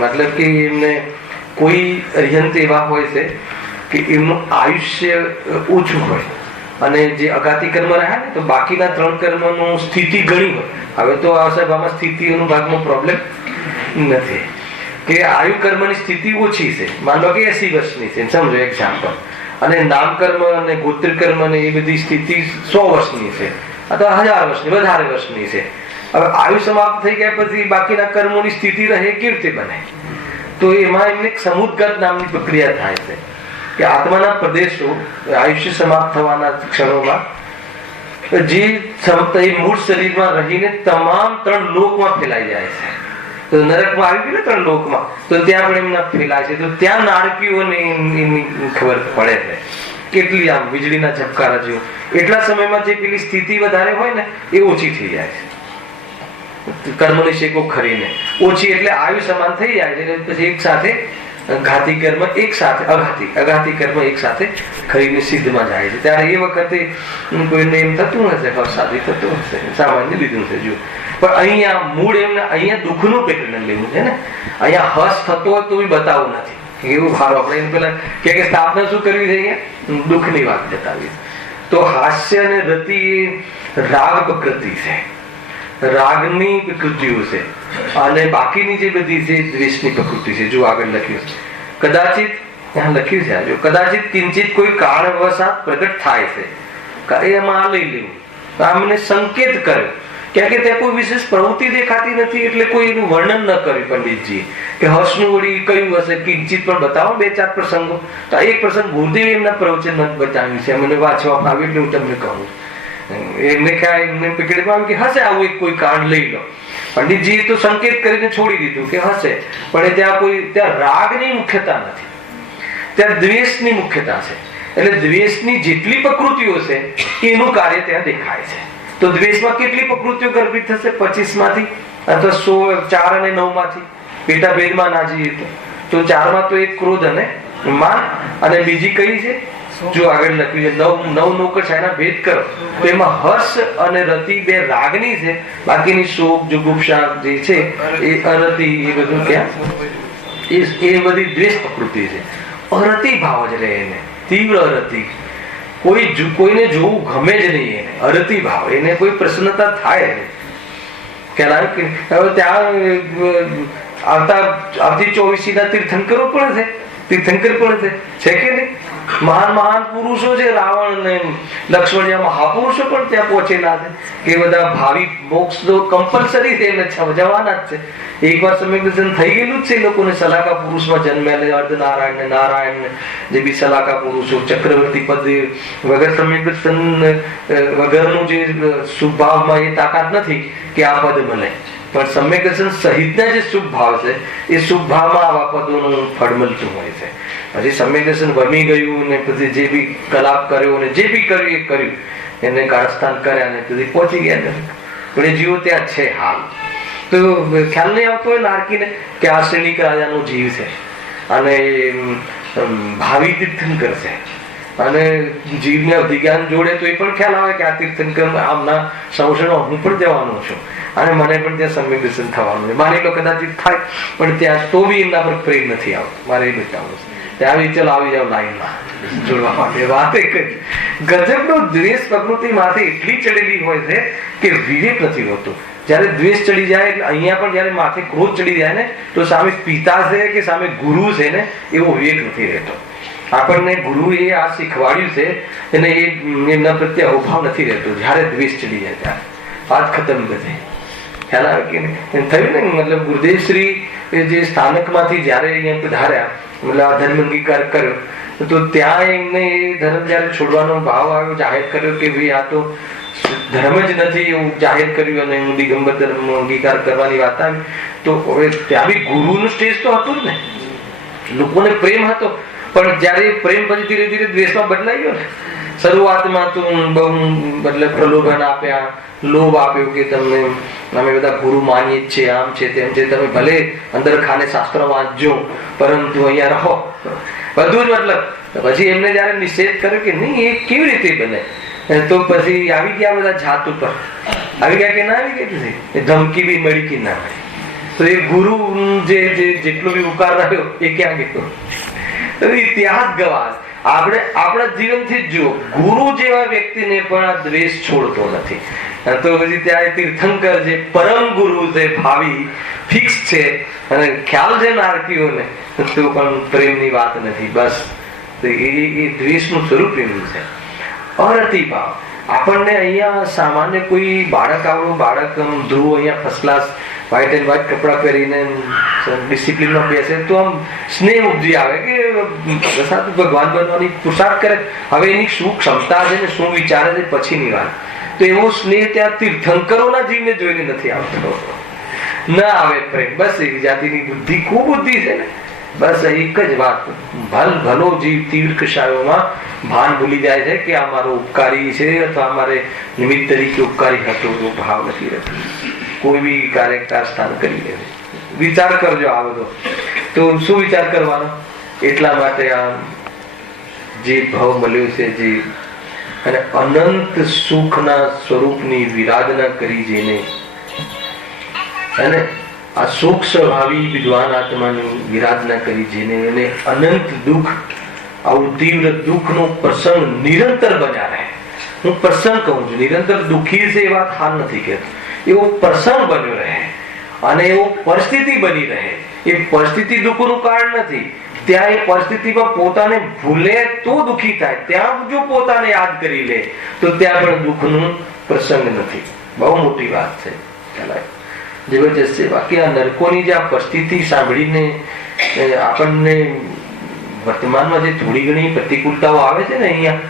મતલબ કે એમને કોઈ અર્યંત એવા હોય છે કે એમનું આયુષ્ય ઓછું હોય અને જે અઘાતી કર્મ રહ્યા ને તો બાકીના 3 કર્મનું સ્થિતિ ઘણી હોય. હવે તો આ સભામાં સ્થિતિનો ભાગમાં પ્રોબ્લેમ નથી કે આયુ કર્મની સ્થિતિ ઓછી છે. માન લો કે 80 વર્ષની છે, સમજો એક્ઝામ્પલ, અને નામ કર્મ અને ગોત્ર કર્મ ને એ બધી સ્થિતિ 100 વર્ષની છે અથવા 1000 વર્ષની, વધારે વર્ષની છે. હવે આયુ સમાપ્ત થઈ ગયા પછી બાકીના કર્મોની સ્થિતિ રહે કેવી રીતે બને? તો એમાં એમને સમુદ્ગત નામની પ્રક્રિયા થાય છે કે આત્માના પ્રદેશો આયુષ્ય સમાપ્ત થવાના ક્ષણોમાં જે મૂળ શરીરમાં રહીને તમામ 3 લોકમાં ફેલાઈ જાય છે. તો નરકમાં આવી ગયું ને 3 લોકમાં, તો ત્યાં પણ એમના ફેલાય છે. તો ત્યાં નારકીઓને એની ખબર પડે છે, કેટલી આમ વીજળીના ઝબકારા જેવું. એટલા સમયમાં જે પેલી સ્થિતિ વધારે હોય ને એ ઓછી થઈ જાય છે. કર્મની શેકો ખરીને ઓછી એટલે આયુ સમાન થઈ જાય છે. પછી એક સાથે ઘાતી કર્મ એક સાથે અઘાતી કર્મ એક સાથે ખરીને સિદ્ધમાં જાય છે. ત્યારે એ વખતે કોઈને એમ થતું હશે, હર્ષાદી થતું હશે, સામાન્ય લીધું છે. જો પણ અહીંયા મૂળ એમને અહીંયા દુઃખનું પેટર્ન લેવું છે ને. અહીંયા હર્ષ થતો હોય તો બતાવવું નથી એવું ભાવ. આપણે એને પેલા કે સ્થાપના શું કરવી છે? અહીંયા દુઃખની વાત બતાવી. તો હાસ્ય અને રતિ એ રાગ પ્રકૃતિ છે, રાગની પ્રકૃતિઓ છે, અને બાકીની જે બધી છે દ્વેષની પ્રકૃતિ છે. જો આગળ લખ્યું છે, કદાચિત ત્યાં લખ્યું છે, જો કદાચિત કિંચિત કોઈ કારણવશાત પ્રગટ થાય છે, એમાં લઈ લેવું. આમને સંકેત કર્યો કે ત્યાં કોઈ વિશેષ પ્રવૃત્તિ દેખાતી નથી એટલે કોઈ એનું વર્ણન ન કર્યું પંડિતજી કે હર્ષનું વળી કયું હશે, કિંચિત પણ બતાવો 2-4 પ્રસંગો. તો એક પ્રસંગ ગુરુદેવ એમના પ્રવચનમાં બતાવ્યું છે, મને વાંચવામાં આવ્યું એટલે હું તમને કહું. એમને ખ્યાલ એમને પકડવામાં કે હશે આવું એક કોઈ કારણ લઈ લો. પંડિતજીએ તો સંકેત કરીને છોડી દીધું કે હશે, પણ ત્યાં રાગની મુખ્યતા નથી, ત્યાં દ્વેષની મુખ્યતા છે. એટલે દ્વેષની જેટલી પ્રકૃતિઓ છે એનું કાર્ય ત્યાં દેખાય છે. તો દ્વેષમાં કેટલી પ્રકૃતિઓ ગર્ભિત થશે? 25 માંથી અથવા 4 અને 9 માંથી. પેટા ભેદમાં ના જઈએ તો 4 માં તો એક ક્રોધ અને માન, અને બીજી કઈ છે? જો આગળ લખ્યું છે 9 નૌકરશાહીના ભેદ કરો તો એમાં હર્ષ અને રતિ 2 રાગની છે, બાકીની શોક જુગુપ્સા જે છે એ અરતિ, એ બધું ત્યાં એ બધી દ્વેષ પ્રકૃતિ છે. અરતિ ભાવ જ રહે એને, તીવ્ર અરતિ. કોઈને જોવું ગમે જ નહીં એને, અરતિ ભાવ, એને કોઈ પ્રસન્નતા થાય નહીં. હવે ત્યાં આવતી 24 તીર્થંકરો પણ છે, તીર્થંકર પણ છે કે નહીં? મહાન પુરુષો છે, રાવણ ને લક્ષ્મણ જેવા મહાપુરુષો પણ ત્યાં પહોંચેલા છે કે બધા ભાવિ મોક્ષ તો કમ્પલસરી છે, એમને જવાના જ છે. એકવાર સમ્યક થઈ ગયેલું જ છે. લોકોને સલાકા પુરુષમાં જન્મેલા અર્ધનારાયણ ને નારાયણ ને જે બી સલાકા પુરુષો ચક્રવર્તી પદ વગર સમ્યક વગરનું જે શુભ ભાવમાં એ તાકાત નથી કે આ પદ મળે. પણ સમ્યક દર્શન સહિતના જે શુભ ભાવ છે એ શુભ ભાવમાં આવા પદોનું ફળ મળતું હોય છે. પછી સમ્યક દર્શન વમી ગયું ને પછી જે બી કલાપ કર્યો ને જે બી કર્યું એ કર્યું, એને કાળસ્થાન કર્યા ને પછી પહોંચી ગયા. પણ એ જીવો ત્યાં છે હાલ. તો ખ્યાલ નહીં આવતો હોય નારકીને કે આ શ્રેણીક રાજાનો જીવ છે અને ભાવિ તીર્થંકર છે, અને જીવને અધિજ્ઞાન જોડે તો એ પણ ખ્યાલ આવે કે આ તીર્થંકર આમના સંવર્ષણમાં હું પણ જવાનો છું અને મને પણ ત્યાં સમ્યક દર્શન થવાનું છે. માની લો કદાચ થાય, પણ ત્યાં તો બી એમના પર પ્રેમ નથી આવતો. મારે એ બતાવવું છે. ત્યાં ચાલો આવી જાવ લાઈનમાં જોડવા માટે. વાત એક ગજબનો દ્વેષ પ્રકૃતિ માથે એટલી ચડેલી હોય છે કે વિવેક નથી હોતો. જયારે દ્વેષ ચડી જાય એટલે અહીંયા પણ જયારે માથે ક્રોધ ચડી જાય ને તો સામે પિતા છે કે સામે ગુરુ છે ને એવો વિવેક નથી રહેતો. આપણને ગુરુએ આ શીખવાડ્યું છે અને એ એમના પ્રત્યે અભાવ નથી રહેતો. જયારે દ્વેષ ચડી જાય ત્યારે વાત ખતમ બધે. ખ્યાલ આવે કે થયું ને? મતલબ ગુરુદેવ શ્રી જે સ્થાનક માંથી જયારે અહીંયા પધાર્યા, મતલબ આ ધર્મ અંગીકાર કર્યો, તો ત્યાં એમને એ ધર્મ જયારે છોડવાનો ભાવ આવ્યો, જાહેર કર્યો કે ભાઈ આ તો ધર્મ જ નથી એવું જાહેર કર્યું અને હું દિગંબર ધર્મ અંગીકાર કરવાની વાત આવી. તો હવે ત્યાં બી ગુરુનું સ્ટેજ તો હતું જ ને, લોકોને પ્રેમ હતો. પણ જયારે પ્રેમ પછી ધીરે ધીરે દ્વેષમાં બદલાઈ ગયો ને, શરૂઆતમાં તો બહુ મતલબ પ્રલોભન આપ્યા, લોભ આપ્યો કે તમને અમે બધા ગુરુ માનીએ જ છે, આમ છે તેમ છે, તમે ભલે અંદર ખાને શાસ્ત્ર વાંચજો પરંતુ અહીંયા રહો, બધું જ મતલબ. પછી એમને જયારે નિષેધ કર્યો કે નહીં એ કેવી રીતે બને, તો પછી આવી ગયા બધા જાત ઉપર, આવી ગયા કે ના આવી ગયા, પછી ધમકી બી મળી કે ના મળી. તો એ ગુરુ જે જેટલો બી ઉકાર રહ્યો એ ક્યાં ગયો? તો ઇતિહાસ ગવાહ. આપણે આપણા જીવનથી જ જુઓ, ગુરુ જેવા વ્યક્તિને પણ આ દ્વેષ છોડતો નથી. તો પછી ત્યાં તીર્થંકર જે પરમ ગુરુ છે, ભાવી ફિક્સ છે, અને ખ્યાલ છે નારકીઓને, તો પણ પ્રેમની વાત નથી. બસ એ દ્વેષનું સ્વરૂપ એવું છે. અરતિભાવ. આપણને અહીંયા સામાન્ય કોઈ બાળક, આપણું બાળક ધ્રુવ અહીંયા first class white and white કપડા પહેરીને ડિસિપ્લિનમાં બેસે તો આમ સ્નેહ ઉપજી આવે કે ભગવાન બનવાની પુરુષાર્થ કરે. હવે એની શું ક્ષમતા છે ને શું વિચારે છે પછીની વાત. તો એવો સ્નેહ ત્યાં તીર્થંકરોના જીવને જોઈને નથી આવતો, ના આવે પ્રેમ. બસ એક જાતિની બુદ્ધિ, ખૂબ બુદ્ધિ છે ને, બસ એક જ વાત, ભલો જીવ તીવ્ર કશાયોમાં ભાન ભૂલી જાય છે કે આ મારો ઉપકારી છે અથવા મારે નિમિત્ત તરીકે ઉપકારી હતો, એવો ભાવ નથી રહેતો. કોઈ બી કાર્યકાર સ્થાન કરી લે. વિચાર કરજો આ બધો. તો શું વિચાર કરવાનો? એટલા માટે આ જે ભાવ મળ્યો છે, જે અને અનંત સુખના સ્વરૂપની વિરાધના કરી જેને, અને આ સુખ સ્વભાવી વિદ્વાન આત્માની વિરાધના કરી જેને, એને અનંત દુઃખ, આવું તીવ્ર દુઃખનો પ્રસંગ નિરંતર બન્યા રહે. હું પ્રસંગ કહું છું, નિરંતર દુઃખી છે એ વાત હાલ નથી કહેતો. એવો પ્રસંગ બન્યો રહે અને એવો પરિસ્થિતિ બની રહે. એ પરિસ્થિતિ દુઃખનું કારણ નથી. ત્યાં એ પરિસ્થિતિમાં પોતાને ભૂલે તો દુઃખી થાય, ત્યાં જો પોતાને યાદ કરી લે તો ત્યાં પણ દુઃખનું પ્રસંગ નથી. બહુ મોટી વાત છે, જબરજસ્ત છે. બાકી આ નરકોની જે આ પરિસ્થિતિ સાંભળીને આપણને વર્તમાનમાં જે થોડી ઘણી પ્રતિકૂળતાઓ આવે છે ને અહીંયા,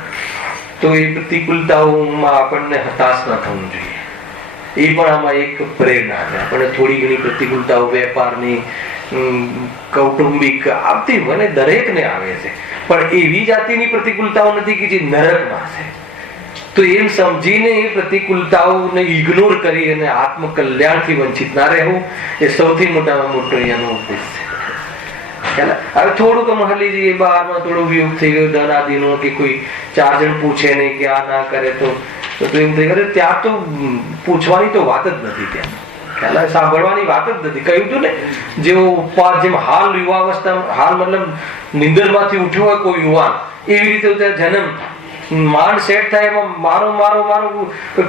તો એ પ્રતિકૂળતાઓમાં આપણને હતાશ ન થવું જોઈએ. એ પણ આમાં એક પ્રેરણા છે. આપણને થોડી ઘણી પ્રતિકૂળતાઓ વેપારની, કૌટુંબિક આવતી મને દરેકને આવે છે, પણ એવી જાતિની પ્રતિકૂળતાઓ નથી કે જે નરકમાં છે. તો એમ સમજીને એ પ્રતિકૂળતાઓને ઇગ્નોર કરી અને આત્મકલ્યાણથી વંચિત ના રહેવું, એ સૌથી મોટામાં મોટો અહીંયાનો ઉપદેશ છે. હવે થોડુંક મહલી જઈએ, બહારમાં થોડો વિયોગ થઈ ગયો ધનાદિનો, કે કોઈ 4 જણ પૂછે નહીં કે આ ના કરે તો એમ થઈ ગયું. ત્યાં તો પૂછવાની તો વાત જ નથી, ત્યાં ખ્યાલ સાંભળવાની વાત જ નથી. કહ્યું તું ને, જેવો ઉપવાસ, જેમ હાલ યુવાવસ્થા, હાલ મતલબ નિંદરમાંથી ઉઠ્યો હોય કોઈ યુવાન, એવી રીતે ત્યાં જન્મ માંડ સેટ થાય એમાં મારો મારો મારો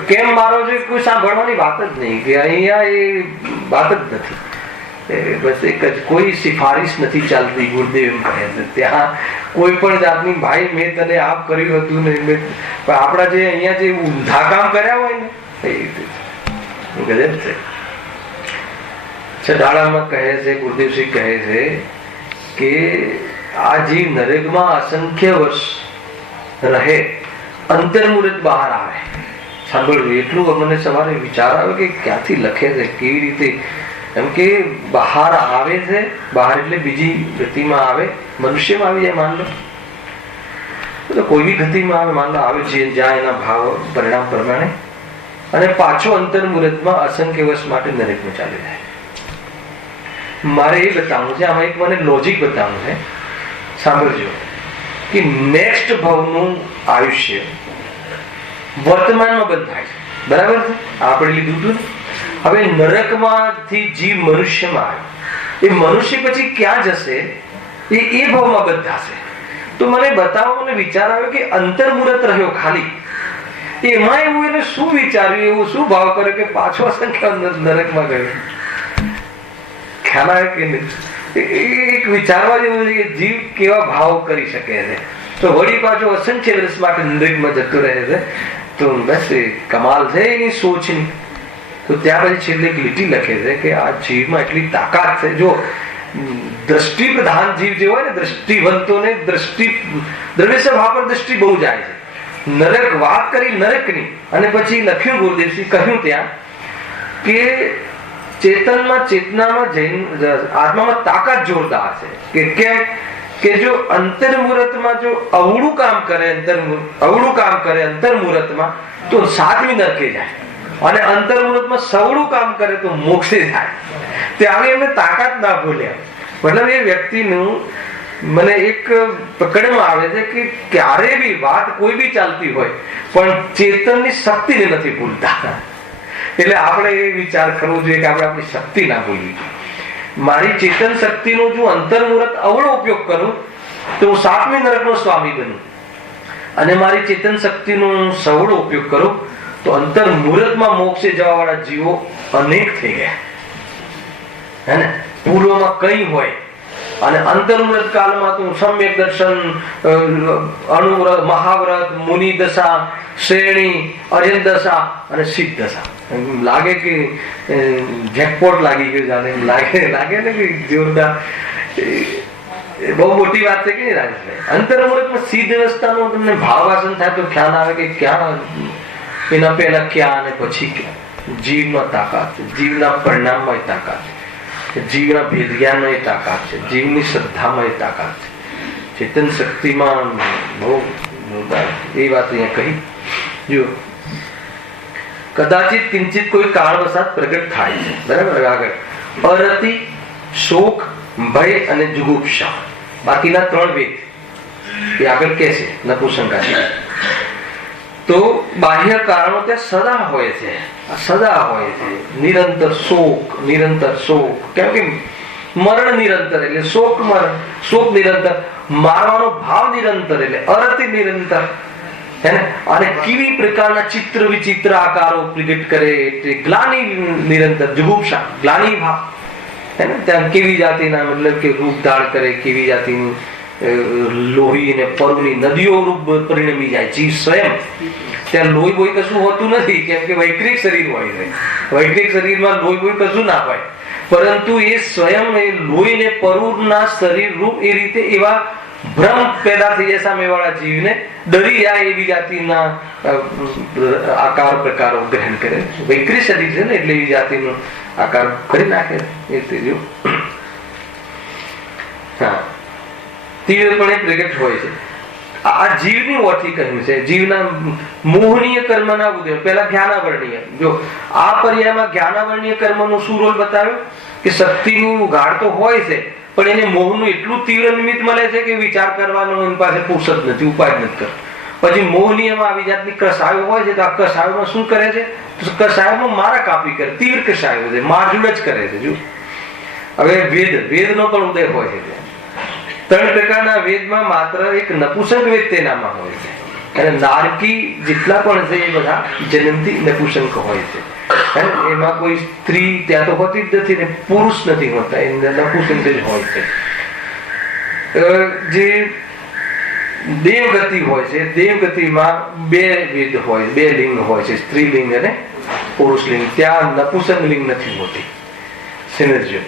કેમ મારો છે, કોઈ સાંભળવાની વાત જ નહીં. કે અહીંયા એ વાત જ નથી. બસ એક જ, કોઈ સિફારિશ નથી ચાલતી. ગુરુદેવ એમ કહે છે ત્યાં કોઈ પણ જાતની, ભાઈ મેં તને આપ કર્યું હતું ને, આપણા જે અહીંયા જે ઊંધા કામ કર્યા હોય ને એ રીતે ગજબ છે. છઠાડામાં કહે છે, ગુરુદેવશ્રી કહે છે કે આ જીવ નરકમાં અસંખ્ય વર્ષ રહે, અંતર્મુહૂર્ત બહાર આવે. સાંભળવું એટલું મને સવારે વિચાર આવે કે ક્યાંથી લખે છે, કેવી રીતે, એમ કે બહાર આવે છે. બહાર એટલે બીજી ગતિમાં આવે, મનુષ્યમાં આવી જાય માન લો, કોઈ બી ગતિમાં આવે, માન લો આવે છે જ્યાં એના ભાવ પરિણામ પ્રમાણે, અને પાછો અંતર્મુહૂર્તમાં અસંખ્ય વર્ષ માટે નરકમાં ચાલી જાય. મારે એ બતાવવું છે, આમાં એક મને લોજિક બતાવવું છે. સાંભળજો કે નેક્સ્ટ ભાવનું આયુષ્ય વર્તમાનમાં બંધ થાય છે, બરાબર છે? આપણે લીધું હતું. હવે નરકમાંથી જીવ મનુષ્યમાં આવ્યો, એ મનુષ્ય પછી ક્યાં જશે? એ ભાવમાં બંધાશે. તો મને બતાવો, મને વિચાર આવ્યો કે અંતર્મુહૂર્ત રહ્યો ખાલી, એમાં એવું એને શું વિચાર્યું, એવું શું ભાવ કર્યો કે પાછો અસંખ્ય નરકમાં ગયો? ખ્યાલ આવે કે નહીં? એક વિચારવા જેવું છે કે જીવ કેવા ભાવ કરી શકે છે. તો વળી પાછો અસંખ્ય વર્ષ માટે નરકમાં જતો રહે છે. તો બસ કમાલ છે એની સોચની. તો ત્યાં પછી છેલ્લે એક લીટી લખે છે કે આ જીવમાં એટલી તાકાત છે. જો દ્રષ્ટિ પ્રધાન જીવ જે હોય ને, દ્રષ્ટિવંતોને દ્રષ્ટિ, દ્રવ્ય ભાવ પર દ્રષ્ટિ બહુ જાય છે. નરક વાત કરી નરકની, અને પછી લખ્યું ગુરુદેવશ્રી કહ્યું ત્યાં કે ચેતનમાં, ચેતનામાં, આત્મામાં તાકાત જોરદાર છે. કે કેમ કે જો અંતર્મુહૂર્તમાં જો અવળું કામ કરે અંતર્મુહૂર્તમાં તો 7મી નરકે જાય, અને અંતર્મુહૂર્તમાં સવળું કામ કરે તો મોક્ષે જાય. ત્યાં એમને તાકાત ના ભૂલ્યા. મતલબ એ વ્યક્તિનું મને એક પકડમાં આવે છે કે ક્યારે બી વાત કોઈ બી ચાલતી હોય પણ ચેતનની શક્તિને નથી ભૂલતા. એટલે આપણે એ વિચાર કરવો જોઈએ કે આપણે આપણી શક્તિ ના ભૂલવી. મારી ચેતન શક્તિનો જો અંતર્મુહૂર્ત અવળો ઉપયોગ કરું તો હું 7મી નરકનો સ્વામી બનું, અને મારી ચેતન શક્તિનો સવળો ઉપયોગ કરું તો અંતર્મુહૂર્તમાં મોક્ષે જવા વાળા જીવો અનેક થઈ ગયા. હે ને? પૂર્વમાં કઈ હોય અને અંતર્મુહૂર્ત કાળમાં તો સમ્યક દર્શન, અણુવ્રત, મહાવ્રત, મુનિ દશા, શ્રેણી, અર્યન દશા અને સિદ્ધ દશા. લાગે કે જેકપોટ લાગી ગયું, જાણે લાગે ને કે જોરદાર. બહુ મોટી વાત છે કે નહીં રાજેશભાઈ? અંતર્મુહૂર્તમાં સિદ્ધ અવસ્થાનો તમને ભાવાસન થાય તો ખ્યાલ આવે કે ક્યાં એના પહેલા ક્યાં અને પછી ક્યાં. જીવમાં તાકાત છે, જીવના પરિણામમાં તાકાત છે, જીવના ભેદ જ્ઞાનમાં તાકાત છે, જીવની શ્રદ્ધામાં તાકાત છે, ચેતન શક્તિમાં બહુ જોરદાર. એ વાત અહીંયા કહી. જો કદાચિત કિંચિત કોઈ કારણવશાત પ્રગટ થાય છે, બરાબર? આગળ અરતિ, શોક, ભય અને જુગુપ્સા, બાકીના 3 વેદ એ આગળ કે છે નપુંસકતા. તો બાહ્ય કારણો ત્યાં સદા હોય છે, નિરંતર શોક, કેમ કે મરણ નિરંતર એટલે શોક નિરંતર, મારવાનો ભાવ નિરંતર એટલે અરતિ નિરંતર. અને કેવી પ્રકારના ચિત્ર વિચિત્ર આકારો પ્રગટ કરે એટલે ગ્લાની નિરંતર, જુગુપ્સા ગ્લાની ભાવ. ત્યાં કેવી જાતિના મતલબ કે રૂપ ધારણ કરે, કેવી જાતિની લોહી અને પરુની નદીઓ રૂપ પરિણમી જાય. જીવ સ્વયં ત્યાં લોહી બોઈ કશું હોતું નથી, કેમ કે વૈક્રિક શરીર હોય છે. વૈક્રિક શરીરમાં લોહી બોઈ કશું ના હોય, પરંતુ એ સ્વયં એ લોહી ને પરુના શરીર રૂપ એ રીતે એવા ભ્રમ પેદા થઈ જાય સામેવાળા જીવને, ડરી જાય એવી જાતિના આકાર પ્રકારો ગ્રહણ કરે. વૈક્રિક શરીર છે ને એટલે એવી જાતિનો આકાર કરી નાખે. એ ત્રીજો તીવ્રપણે પ્રગટ હોય છે. આ જીવની ઓઠી કહ્યું છે. જીવના મોહનીય કર્મના ઉદય પહેલા જ્ઞાનાવર્ણીય. જો આ પર્યાયમાં જ્ઞાનાવર્ણીય કર્મનો શું રોલ બતાવ્યો કે શક્તિનું ગાઢ તો હોય છે પણ એને મોહનું એટલું તીવ્ર નિમિત્ત મળે છે કે વિચાર કરવાનો એની પાસે ફુરસત નથી, ઉપાય નથી કરતો. પછી મોહનીયમાં આવી જાતની કસાયો હોય છે તો આ કસાયોમાં શું કરે છે? કસાયોમાં મારા કાપી કરે, તીવ્ર કસાયો છે, મારઝૂડ જ કરે છે. જો હવે વેદનો પણ ઉદય હોય છે. 3 પ્રકારના વેદમાં માત્ર એક નપુંસક વેદ તેનામાં હોય છે, અને નારકી જેટલા પણ છે એ બધા જન્મથી નપુંસક હોય છે. એમાં કોઈ સ્ત્રી ત્યાં તો હોતી જ નથી ને પુરુષ નથી હોતા, એ નપુંસક જ હોય છે. જે દેવગતિ હોય છે, દેવગતિમાં 2 વેદ હોય, 2 લિંગ હોય છે, સ્ત્રીલિંગ અને પુરુષ લિંગ. ત્યાં નપુંસક લિંગ નથી હોતી, સમજજો.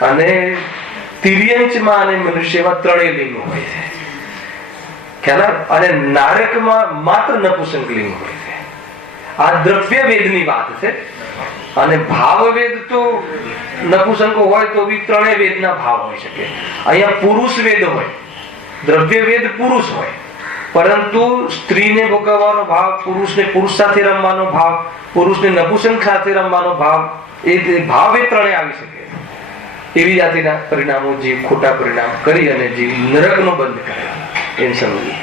અને તિર્યંચમાં અને મનુષ્યમાં 3 લિંગ હોય છે, ખ્યાલ. અને નારકમાં માત્ર નપુંસક લિંગ હોય છે. આ દ્રવ્ય વેદની વાત છે. અને ભાવ વેદ તો નપુંસકો હોય તો બી 3 વેદના ભાવ હોઈ શકે. અહીંયા પુરુષ વેદ હોય, દ્રવ્ય વેદ પુરુષ હોય, પરંતુ સ્ત્રીને ભોગવવાનો ભાવ, પુરુષને પુરુષ સાથે રમવાનો ભાવ, પુરુષને નપુંસક સાથે રમવાનો ભાવ, એ ભાવ એ 3 આવી શકે. એવી જાતિના પરિણામો જીવ ખોટા પરિણામ કરી અને જીવ નરકનો બંધ કરે એમ સમજવું.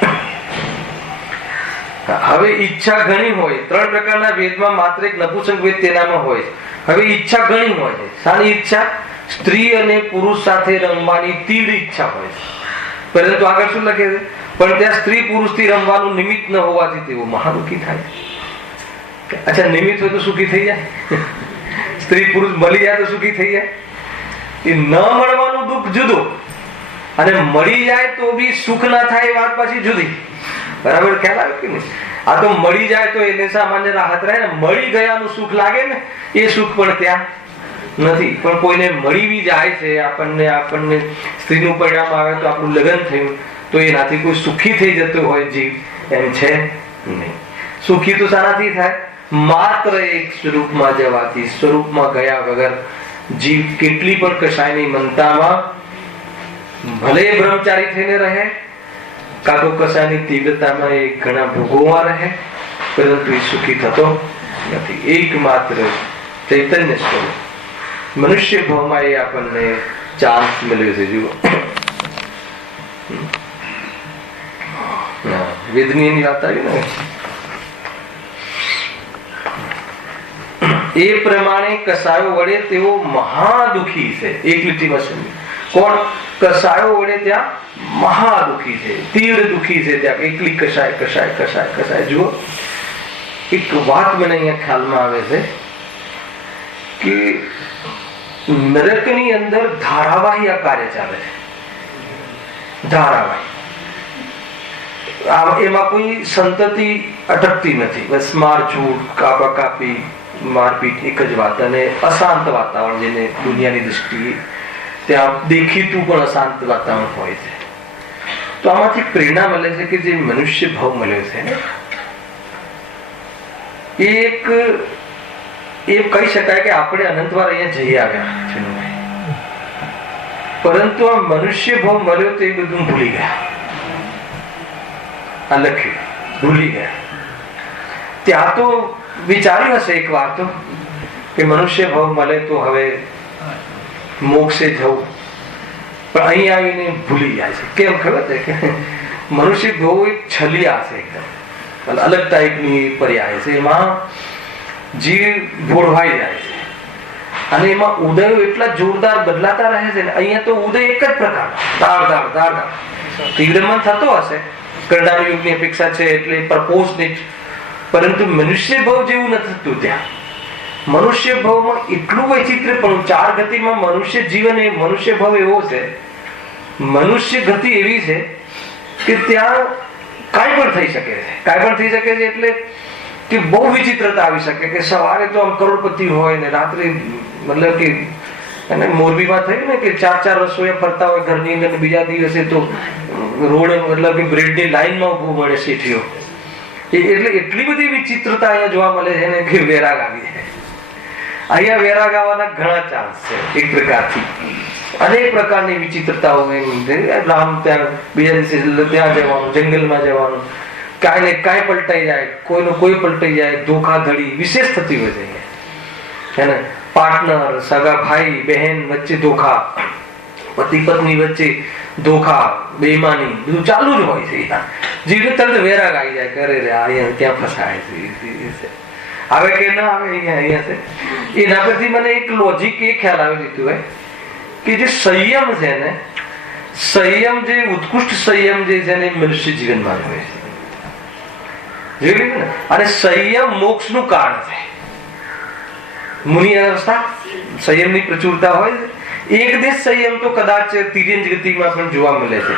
હવે ઈચ્છા ઘણી હોય. 3 પ્રકારના વેદમાં માત્ર એક નપુંસક વેદ તેનામાં હોય. હવે ઈચ્છા ઘણી હોય છે. શાની ઈચ્છા? સ્ત્રી અને પુરુષ સાથે રમવાની તીવ્ર ઈચ્છા હોય છે. પરંતુ આગળ શું લખે છે? પણ ત્યાં સ્ત્રી પુરુષથી રમવાનું નિમિત્ત ન હોવાથી તેઓ મહાદુખી થાય. અચ્છા, નિમિત્ત હોય તો સુખી થઈ જાય? સ્ત્રી પુરુષ મળી જાય તો સુખી થઈ જાય? એ ન મળવાનું દુઃખ જુદું, અને મળી જાય તો બી સુખ ના થાય એ વાત પાછી જુદી. બરાબર ખ્યાલ આવે કે નહીં? આ તો મળી જાય તો એને સામાન્ય રાહત રહે ને, મળી ગયાનું સુખ લાગે ને એ સુખ પણ ત્યાં નથી. પણ કોઈને મળી બી જાય છે, આપણને સ્ત્રીનું પરિણામ આવે તો આપણું લગ્ન થયું તો એનાથી કોઈ સુખી થઈ જતું હોય જીવ, એમ છે નહીં. સુખી તો શાનાથી થાય? માત્ર એક સ્વરૂપમાં જવાથી. સ્વરૂપમાં ગયા વગર જીવ કેટલી પણ કસાયની મનતામાં ભલે બ્રહ્મચારી થઈને રહે, કાં તો કશાની તીવ્રતામાં એ ઘણા ભોગવવા રહે, પરંતુ એ સુખી થતો નથી. એકમાત્ર ચૈતન્ય સ્વરૂપ મનુષ્ય ભાવમાં એ આપણને ચાન્સ મળ્યો છે. જુઓ, વેદની વાત આવી ને, એ પ્રમાણે કસાયો વડે તેઓ મહાદુખી છે. એક લીટીમાં સમજી, કોણ? કસાયો વડે ત્યાં મહાદુખી છે, તીવ્ર દુખી છે. ત્યાં એકલી કસાય કસાય કસાય કસાય. જુઓ, એક વાત મને અહીંયા ખ્યાલમાં આવે છે કે નરકની અંદર ધારાવાહી આ કાર્ય ચાલે છે. ધારાવાહી, એમાં કોઈ સંતતિ અટકતી નથી. બસ મારઝૂડ, કાપાકાપી, મારપીટ, એક જ વાત. અને અશાંત વાતાવરણ, જેને દુનિયાની દ્રષ્ટિએ ત્યાં દેખીતું પણ અશાંત વાતાવરણ હોય છે. તો આમાંથી પ્રેરણા મળે છે કે જે મનુષ્ય ભાવ મળ્યો છે ને, એક એ કહી શકાય કે આપણે અનંતવાર અહીંયા જઈ આવ્યા, પરંતુ આ મનુષ્ય ભાવ મળ્યો તો એ બધું ભૂલી ગયા. આ લખ્યું, ભૂલી ગયા. ત્યાં તો વિચાર્યું હશે એક વાર તો કે મનુષ્ય ભાવ મળે તો હવે મોક્ષે જવું, પણ અહીં આવીને ભૂલી જાય છે. કેમ ખબર છે કે મનુષ્ય ભાવ એક છલિયા છે, એકદમ અલગ ટાઈપની પર્યાય છે. એમાં જીવ ભોળવાઈ જાય છે અને એમાં ઉદયો એટલા જોરદાર બદલાતા રહે છે ને. અહીંયા તો ઉદય એક જ પ્રકાર, દાળ દાળ દાળ દાળ તીવ્રમન થતો હશે, કરડાનો યુગની અપેક્ષા છે એટલે પ્રપોઝ નહીં, પરંતુ મનુષ્ય ભાવ જેવું નથી થતું. ત્યાં મનુષ્ય ભાવમાં એટલું વૈચિત્ર્ય પણ, ચાર ગતિમાં મનુષ્ય જીવન એ મનુષ્ય ભાવ એવો છે, મનુષ્ય ગતિ એવી છે કે ત્યાં કાંઈ પણ થઈ શકે છે. કાંઈ પણ થઈ શકે છે એટલે કે બહુ વિચિત્રતા આવી શકે કે સવારે તો આમ કરોડપતિ હોય ને રાત્રે મતલબ કે અને મોરબીમાં થયું ને કે ચાર ચાર રસોઈયા ફરતા હોય ઘરની અંદર, બીજા દિવસે તો રોડ મતલબ કે બ્રેડની લાઈનમાં ઉભું મળે શેઠીઓ. એટલે એટલી બધી વિચિત્રતા અહીંયા જોવા મળે છે ને કે વેરાગ આવી જાય. અહીંયા વેરાગ આવવાના ઘણા ચાન્સ છે. એક પ્રકારથી અનેક પ્રકારની વિચિત્રતાઓ, રામ ત્યાં બીજા દિવસે ત્યાં જવાનું, જંગલમાં જવાનું, કાંઈ ને કાંઈ પલટાઈ જાય, કોઈનું કોઈ પલટાઈ જાય, ધોખાધડી વિશેષ થતી હોય છે હે ને. પાર્ટનર, સગા ભાઈ બહેન વચ્ચે ધોખા, પતિ પત્ની વચ્ચે ધોખા, બેઈમાની, બધું ચાલુ જ હોય છે. જીવને તરત વેરાગ આવી જાય, કરે રે અહીંયા ક્યાં ફસાય છે, આવે કે ના આવે અહીંયા છે. એના પરથી મને એક લોજિક એ ખ્યાલ આવી દીધું હોય કે જે સંયમ છે ને, સંયમ જે ઉત્કૃષ્ટ સંયમ જે છે ને મનુષ્ય જીવનમાં હોય છે. અને સંયમ મોક્ષનું કારણ છે. મુનિ અવસ્થા સંયમની પ્રચુરતા હોય છે. એક દેશ સંયમ તો કદાચ તિર્યંજ ગતિમાં પણ જોવા મળે છે.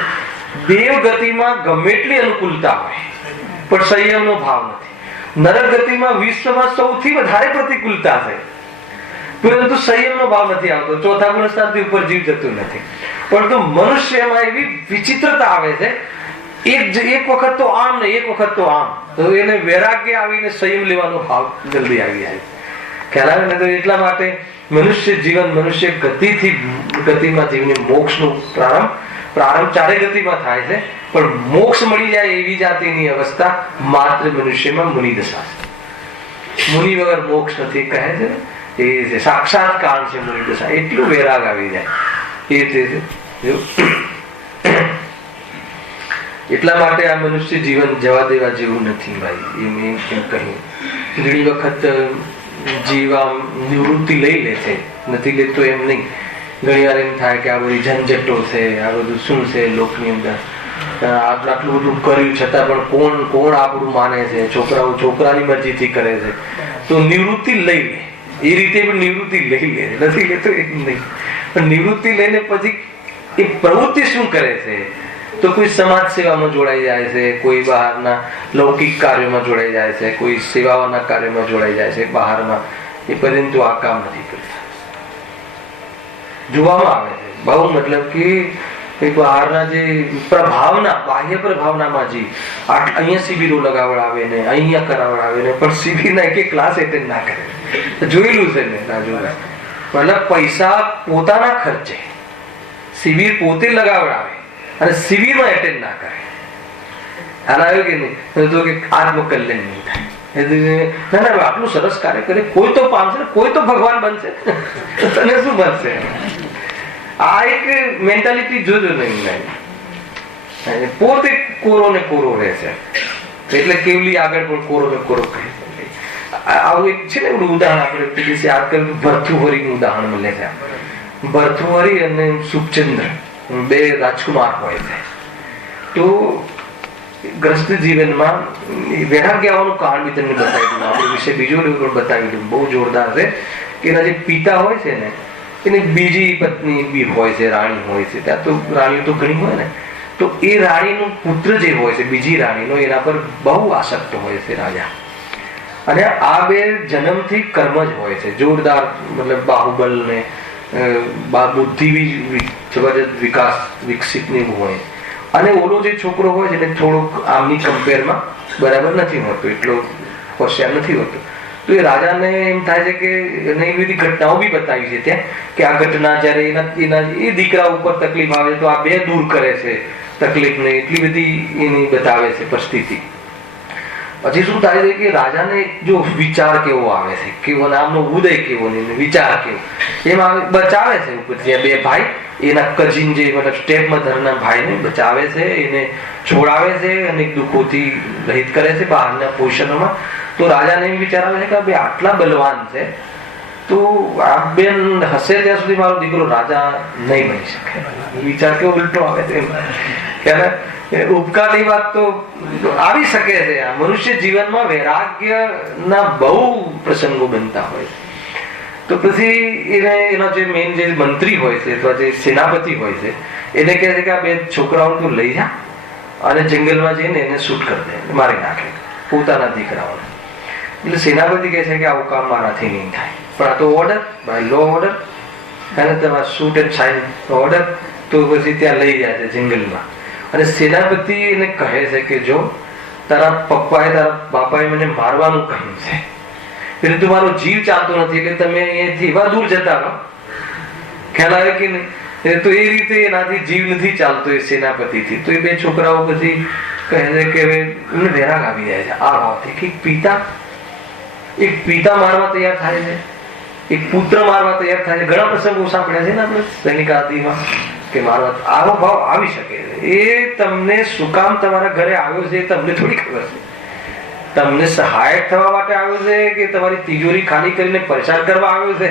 દેવ ગતિમાં ગમે એટલી અનુકૂળતા હોય પણ સંયમનો ભાવ નથી. નરક ગતિમાં વિશ્વમાં સૌથી વધારે પ્રતિકૂળતા છે, પરંતુ સંયમનો ભાવ નથી આવતો. ચોથા ગુણ સ્થાનથી ઉપર જીવ જતું નથી. પરંતુ મનુષ્યમાં એવી વિચિત્રતા આવે છે, એક વખત તો આમ ને એક વખત તો આમ, તો એને વૈરાગ્ય આવીને સંયમ લેવાનો ભાવ જલ્દી આવી જાય. ખ્યાલ આવે ને? તો એટલા માટે મનુષ્ય જીવન, મનુષ્ય ગતિમાં જીવને મોક્ષનું પ્રારંભ ચારે ગતિમાં થાય છે, પણ મોક્ષ મળી જાય એવી જાતિની અવસ્થા માત્ર મનુષ્યમાં મુનિ દશા છે. મુનિ વગર મોક્ષ નથી કહે છે, એ છે સાક્ષાત કારણ છે મુનિ દશા. એટલું વૈરાગ આવી જાય એ છે. એટલા માટે આ મનુષ્ય જીવન જવા દેવા જેવું નથી ભાઈ. એ મેં કેમ કહ્યું, ઘણી વખત જીવ આમ નિવૃત્તિ લઈ લે છે, નથી લેતો એમ નહીં. ઘણી વાર એમ થાય કે આ બધી ઝંઝટો છે, આ બધું શું છે લોકની અંદર, આટલું બધું કર્યું છતાં પણ કોણ આપણું માને છે, છોકરાઓ છોકરાની મરજીથી કરે છે, તો નિવૃત્તિ લઈ લે. એ રીતે પણ નિવૃત્તિ લઈ લે, નથી લેતો એમ નહીં. પણ નિવૃત્તિ લઈને પછી એ પ્રવૃત્તિ શું કરે છે, તો કોઈ સમાજ સેવામાં જોડાઈ જાય છે, કોઈ બહારના લૌકિક કાર્યોમાં જોડાઈ જાય છે, કોઈ સેવાઓના કાર્યોમાં જોડાઈ જાય છે બહારમાં. એ પરંતુ આ કામ નથી કરતા. જોવામાં આવે છે બહુ, મતલબ કે બહારના જે પ્રભાવના, બાહ્ય પ્રભાવનામાં જે અહીંયા શિબિરો લગાવડાવે ને અહીંયા કરાવડાવે ને, પણ શિબિરના એક ક્લાસ એટેન્ડ ના કરે. જોયેલું છે ને રાજુ. મતલબ પૈસા પોતાના ખર્ચે શિબિર પોતે લગાવડાવે અને શિબિરમાં એટેન્ડ ના કરે. હાલ આવ્યો કે નહીં તો કે આત્મકલ્યાણ નહીં થાય. ના ના આટલું સરસ કાર્ય કરે, કોઈ તો પામશે, કોઈ તો ભગવાન બનશે, તને શું બનશે? આ એક મેન્ટાલિટી જોજો નહીં. પોતે કોરો ને કોરો રહેશે એટલે કેવલી આગળ પણ કોરો ને કોરો કહે. આવું એક છે ને ઉદાહરણ આપણે આજકાલ ભર્થુહરીનું ઉદાહરણ મળે છે. ભર્થુહરી અને સુખચંદ્ર બે રાજકુમાર હોય છે. તો ગ્રસ્ત જીવનમાં વૈરાગ્ય આવવાનું કારણ બી તમને બતાવી દઉં. આપણે વિશે બીજો પણ બતાવી દઉં, બહુ જોરદાર છે. કે એના જે પિતા હોય છે ને એની બીજી પત્ની બી હોય છે, રાણી હોય છે. ત્યાં તો રાણીઓ તો ઘણી હોય ને, તો એ રાણીનો પુત્ર જે હોય છે બીજી રાણીનો, એના પર બહુ આસક્ત હોય છે રાજા. અને આ બે જન્મથી કર્મ જ હોય છે જોરદાર, મતલબ બાહુબલ ને બુદ્ધિ બી જબરજસ્ત વિકાસ વિકસિત ને હોય. અને ઓલો જે છોકરો હોય છે એને થોડુંક આમની કમ્પેરમાં બરાબર નથી હોતો, એટલો હોશિયાર નથી હોતો. તો એ રાજાને એમ થાય છે કે એની બધી ઘટનાઓ બી બતાવી છે ત્યાં કે આ ઘટના જયારે એના એ દીકરા ઉપર તકલીફ આવે તો આ બે દૂર કરે છે તકલીફને, એટલી બધી એની બતાવે છે પરિસ્થિતિ. પછી શું થાય છે કે રાજાને જો વિચાર કેવો આવે છે, કેવો નામનો ઉદય કેવો ને વિચાર કેવો એમાં બચાવે છે ઉપરથી બે ભાઈ, એના કઝિન જે મતલબ સ્ટેપ મધરના ભાઈને બચાવે છે, એને છોડાવે છે અને દુઃખોથી રહિત કરે છે બહારના પોષણોમાં. તો રાજાને એમ વિચાર આવે છે કે બે આટલા બલવાન છે તો આ બેન હશે ત્યાં સુધી મારો દીકરો રાજા નહીં બની શકે. વિચાર કેવો ઉલટો આવે છે. ઉપકારની વાત તો આવી શકે છે. મનુષ્ય જીવનમાં વૈરાગ્યના બહુ પ્રસંગો બનતા હોય. તો પછી એનો જે મેઇન જે મંત્રી હોય છે અથવા જે સેનાપતિ હોય છે એને કહે છે કે આ બે છોકરાઓ તું લઈ જા અને જંગલમાં જઈને એને શૂટ કરી દે, મારી નાખે પોતાના દીકરાઓને. એટલે સેનાપતિ કહે છે કે આવું કામ મારાથી નહીં થાય, પણ આ તો ઓર્ડર, બાય લો ઓર્ડર, અને તમારે શૂટ એન્ડ સાઇન ઓર્ડર. તો પછી ત્યાં લઈ જાય છે જંગલમાં. અને સેનાપતિ એને કહે છે કે જો તારા પપ્પાએ તારા બાપાએ મને મારવાનું કહ્યું છે, એટલે તમારો જીવ ચાલતો નથી કે તમે અહીંયાથી એવા દૂર જતા રહો. ખ્યાલ આવે કે નહીં? તો એ રીતે એનાથી જીવ નથી ચાલતો એ સેનાપતિથી. તો એ બે છોકરાઓ પછી કહે છે કે એમને વૈરાગ આવી જાય છે આ ભાવથી કે એક પિતા મારવા તૈયાર થાય છે, એક પુત્ર મારવા તૈયાર થાય છે. ઘણા પ્રસંગો સાંભળ્યા છે ને આપણે સૈનિક આદિમાં કે મારવા આવો ભાવ આવી શકે છે. એ તમને શું કામ તમારા ઘરે આવ્યો છે તમને થોડી ખબર છે. તમને સહાયક થવા માટે આવ્યો છે કે તમારી તિજોરી ખાલી કરીને પરેશાન કરવા આવ્યો છે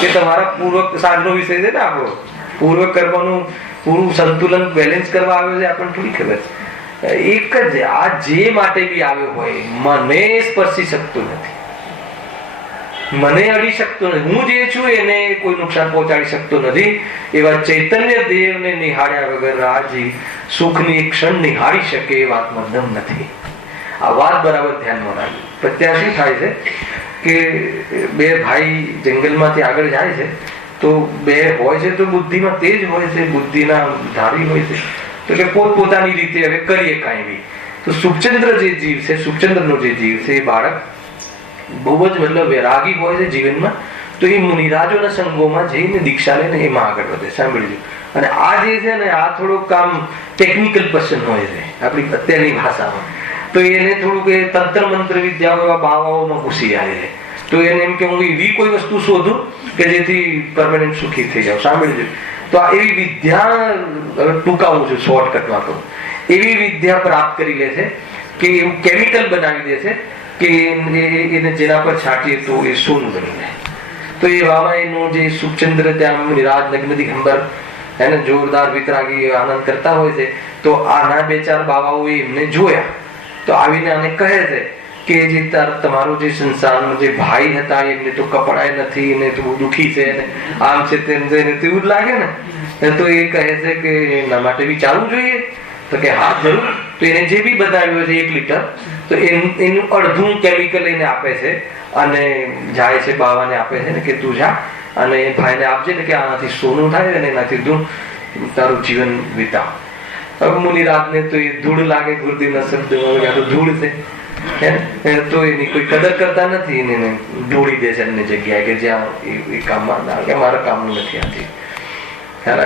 કે તમારા પૂર્વક સાંજનો વિષય છે ને આપણો પૂર્વ કર્મનું પૂરું સંતુલન બેલેન્સ કરવા આવ્યો છે આપણને થોડી ખબર છે. એક જ આ જે માટે બી આવ્યો હોય મને સ્પર્શી શકતું નથી, મને અડી શકતો નથી, હું જે છું એને કોઈ નુકસાન પહોંચાડી શકતો નથી. એવા ચૈતન્ય દેવને નિહાળ્યા વગર આ જીવ સુખની એક ક્ષણ નિહાળી શકે એ વાતમાં દમ નથી. આ વાત બરાબર ધ્યાનમાં રાખજો. પણ ત્યાં શું થાય છે કે બે ભાઈ જંગલમાંથી આગળ જાય છે તો બે હોય છે તો બુદ્ધિમાં તેજ હોય છે, બુદ્ધિના ધારી હોય છે, તો કે પોતપોતાની રીતે હવે કરીએ કાંઈ બી. તો સુખચંદ્ર જે જીવ છે, સુખચંદ્રનો જે જીવ છે એ બાળક બહુ જ મતલબ વૈરાગી હોય છે જીવનમાં. તો એ મુનિરાજોના સંગોમાં જઈને દીક્ષા લઈને એમાં આગળ વધે. સાંભળજો. અને આ જે છે ને આ થોડુંક આમ ટેકનિકલ પર્સન હોય છે આપણી અત્યારની ભાષામાં. તો એને થોડુંક એ તંત્ર મંત્ર વિદ્યાઓ એવા બાવાઓમાં ઘૂસી જાય છે. તો એને એમ કે હું એવી કોઈ વસ્તુ શોધું કે જેથી પરમેનન્ટ સુખી થઈ જાવ. સાંભળજો. તો આ એવી વિદ્યા ટૂંકાવું છું શોર્ટકટમાં તો એવી વિદ્યા પ્રાપ્ત કરી લે છે કે એવું કેમિકલ બનાવી દે છે કે એને જેના પર છાંટીએ તો એ સોનું બની જાય. તો એ વાવા એનું જે સુખચંદ્ર ત્યાં નિરાજ નગ્ન દિગંબર એને જોરદાર વિતરાગી આનંદ કરતા હોય છે. તો આના બે ચાર બાવાઓ એમને જોયા તો આવીને આને કહે છે કે જે તમારો જે સંસારનો જે ભાઈ હતા એમને તો કપડાય નથી ને તો દુઃખી છે ને આમ છે તેમ છે ને તેવું જ લાગે ને. તો એ કહે છે કે એના માટે વિચારવું જોઈએ. તો કે હા જરૂર. તો એને જે બી બનાવ્યો છે 1 લીટર તો એનું અડધું કેમિકલ એને આપે છે અને જાય છે બાવાને આપે છે ને કે તું જા અને ભાઈને આપજે ને કે આનાથી સોનું થાય અને એનાથી તું તારું જીવન વિતાવ. હવે મુનિરાજને તો એ ધૂળ લાગે, ગુરુદેવના શબ્દમાં તો ધૂળ છે તો એની કોઈ કદર કરતા નથી, એને ઢોળી દે છે અન્ય જગ્યાએ કે જ્યાં એ કામમાં ના કે મારા કામનું નથી આથી. ખ્યાલ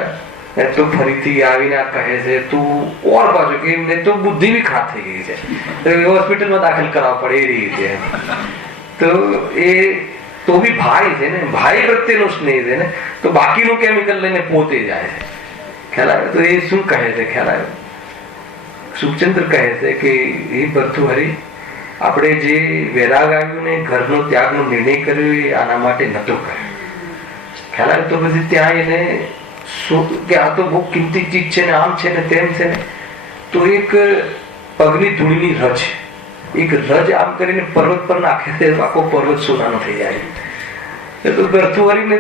તો ફરીથી આવીને કહે છે તું ઓર પાછું કે એમને તો બુદ્ધિ બી ખરાબ થઈ ગઈ છે, તો હોસ્પિટલમાં દાખલ કરાવવા પડે એ રીતે. તો એ તો બી ભાઈ છે ને, ભાઈ પ્રત્યેનો સ્નેહ છે ને, તો બાકીનું કેમિકલ લઈને પોતે જાય છે. ખ્યાલ આવે? તો એ શું કહે છે ખ્યાલ આવે? સુખચંદ્ર કહે છે કે એ ભર્તૃહરિ, આપણે જે વૈરાગ આવ્યું ને ઘરનો ત્યાગનો નિર્ણય કર્યો એ આના માટે નતો કર્યો. ખ્યાલ આવે? તો પછી ત્યાં એને શું કે આ તો બહુ કિંમતી ચીજ છે ને, આમ છે ને તેમ છે ને, તો એક પગની ધૂળની રજ, એક રજ આમ કરીને પર્વત પર નાખે છે, આખો પર્વત સોનાનો થઈ જાય. તો ભર્તૃહરિને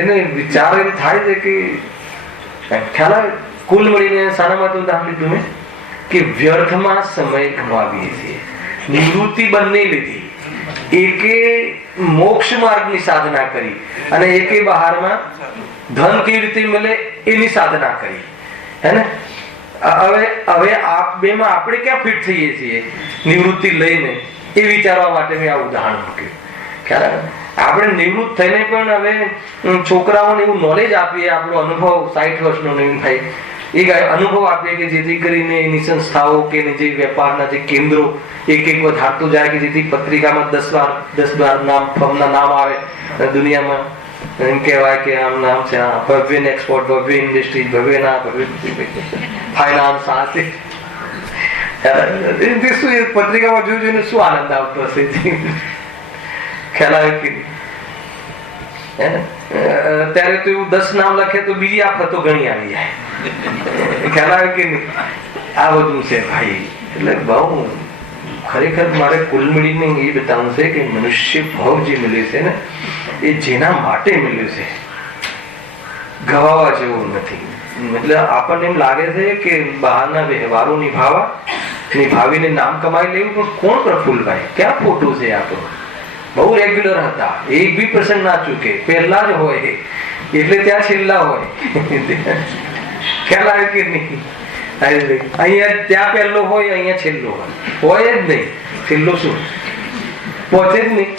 એને વિચાર એમ થાય છે કે ખ્યાલ આવે? કુલ મળીને શાના માટે ઉદાહરણ લીધું મેં કે વ્યર્થમાં સમય ગમાવીએ છીએ. નિવૃત્તિ બંને લીધી, એકે મોક્ષ માર્ગની સાધના કરી અને એકે બહારમાં ધન કેવી રીતે મળે એની સાધના કરી, હે ને? હવે આપ બેમાં આપણે ક્યાં ફિટ થઈએ છીએ નિવૃત્તિ લઈને, એ વિચારવા માટે મેં આ ઉદાહરણ મૂક્યું. ખ્યાલ આવે? આપણે નિવૃત્ત થઈને પણ હવે છોકરાઓને એવું નોલેજ આપીએ, આપણો અનુભવ 60 વર્ષનો નહીં થાય એ અનુભવ આપીએ કે જેથી કરીને એની સંસ્થાઓ કે જે વેપારના જે કેન્દ્રો એક વધારતું જાય, કે જેથી પત્રિકામાં 10-12 નામ ફર્મના નામ આવે દુનિયામાં. એમ કહેવાય કે આમ નામ છે ભવ્ય એક્સપોર્ટ, ભવ્ય ઇન્ડસ્ટ્રી, ભવ્ય ના ભવ્ય ફાઇનાન્સ, આ તે શું પત્રિકામાં જોયું જોઈને શું આનંદ આવતો હશે. ખ્યાલ આવે કે ત્યારે તો એવું 10 નામ લખે તો બીજી આફતો ઘણી આવી જાય. ખ્યાલ આવે કે નહીં? આ બધું છે ભાઈ. એટલે બહુ ખરેખર મારે કુલ મળીને એ બતાવવું છે કે મનુષ્ય ભાવ જે મળ્યું છે ને એ જેના માટે મળ્યું છે, ગવાવા જેવું નથી. એટલે આપણને એમ લાગે છે કે બહારના વ્યવહારો નિભાવીને નામ કમાઈ લેવું, પણ કોણ પ્રફુલ્લભાઈ? ક્યાં ખોટું છે? આ તો બહુ રેગ્યુલર હતા, એક બી પ્રસંગ ના ચૂકે, પહેલા જ હોય એટલે ત્યાં છેલ્લા હોય. ખ્યાલ આવે કે નહીં? અહીંયા ત્યાં પહેલો હોય, અહીંયા છેલ્લો હોય જ નહીં. છેલ્લો શું પહોંચે જ નહીં.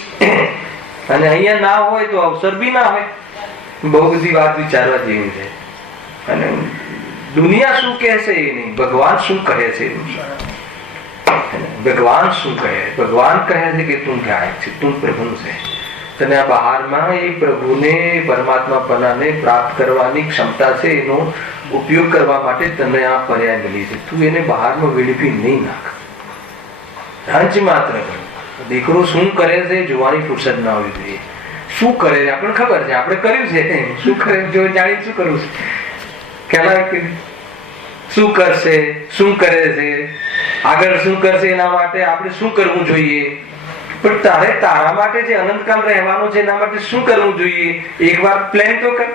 અને અહીંયા ના હોય તો અવસર બી ના હોય. બહુ બધી વાત વિચારવા જેવી છે. અને દુનિયા શું કહે છે એ નહીં, ભગવાન શું કહે છે. ભગવાન શું કહે? ભગવાન કહે છે કે તું ગાયક છે, તું પ્રભુ છે. તને આ બહારમાં એ પ્રભુને, પરમાત્માપણાને પ્રાપ્ત કરવાની ક્ષમતા છે, એનો ઉપયોગ કરવા માટે તને આ પર્યાય મળી છે. તું એને બહારમાં વેડફી નહીં નાખ. રંજ માત્ર દીકરો શું કરે છે જોવાની ફુરસદ ના હોવી જોઈએ. શું કરે છે આપણને ખબર છે, આપણે કર્યું છે. શું કરે જો જાણી શું કરવું છે? ખ્યાલ કે શું કરશે, શું કરે છે, આગળ શું કરશે, એના માટે આપણે શું કરવું જોઈએ. પણ તારે તારા માટે જે અનંતકાળ રહેવાનું છે એના માટે શું કરવું જોઈએ, એકવાર પ્લાન તો કર.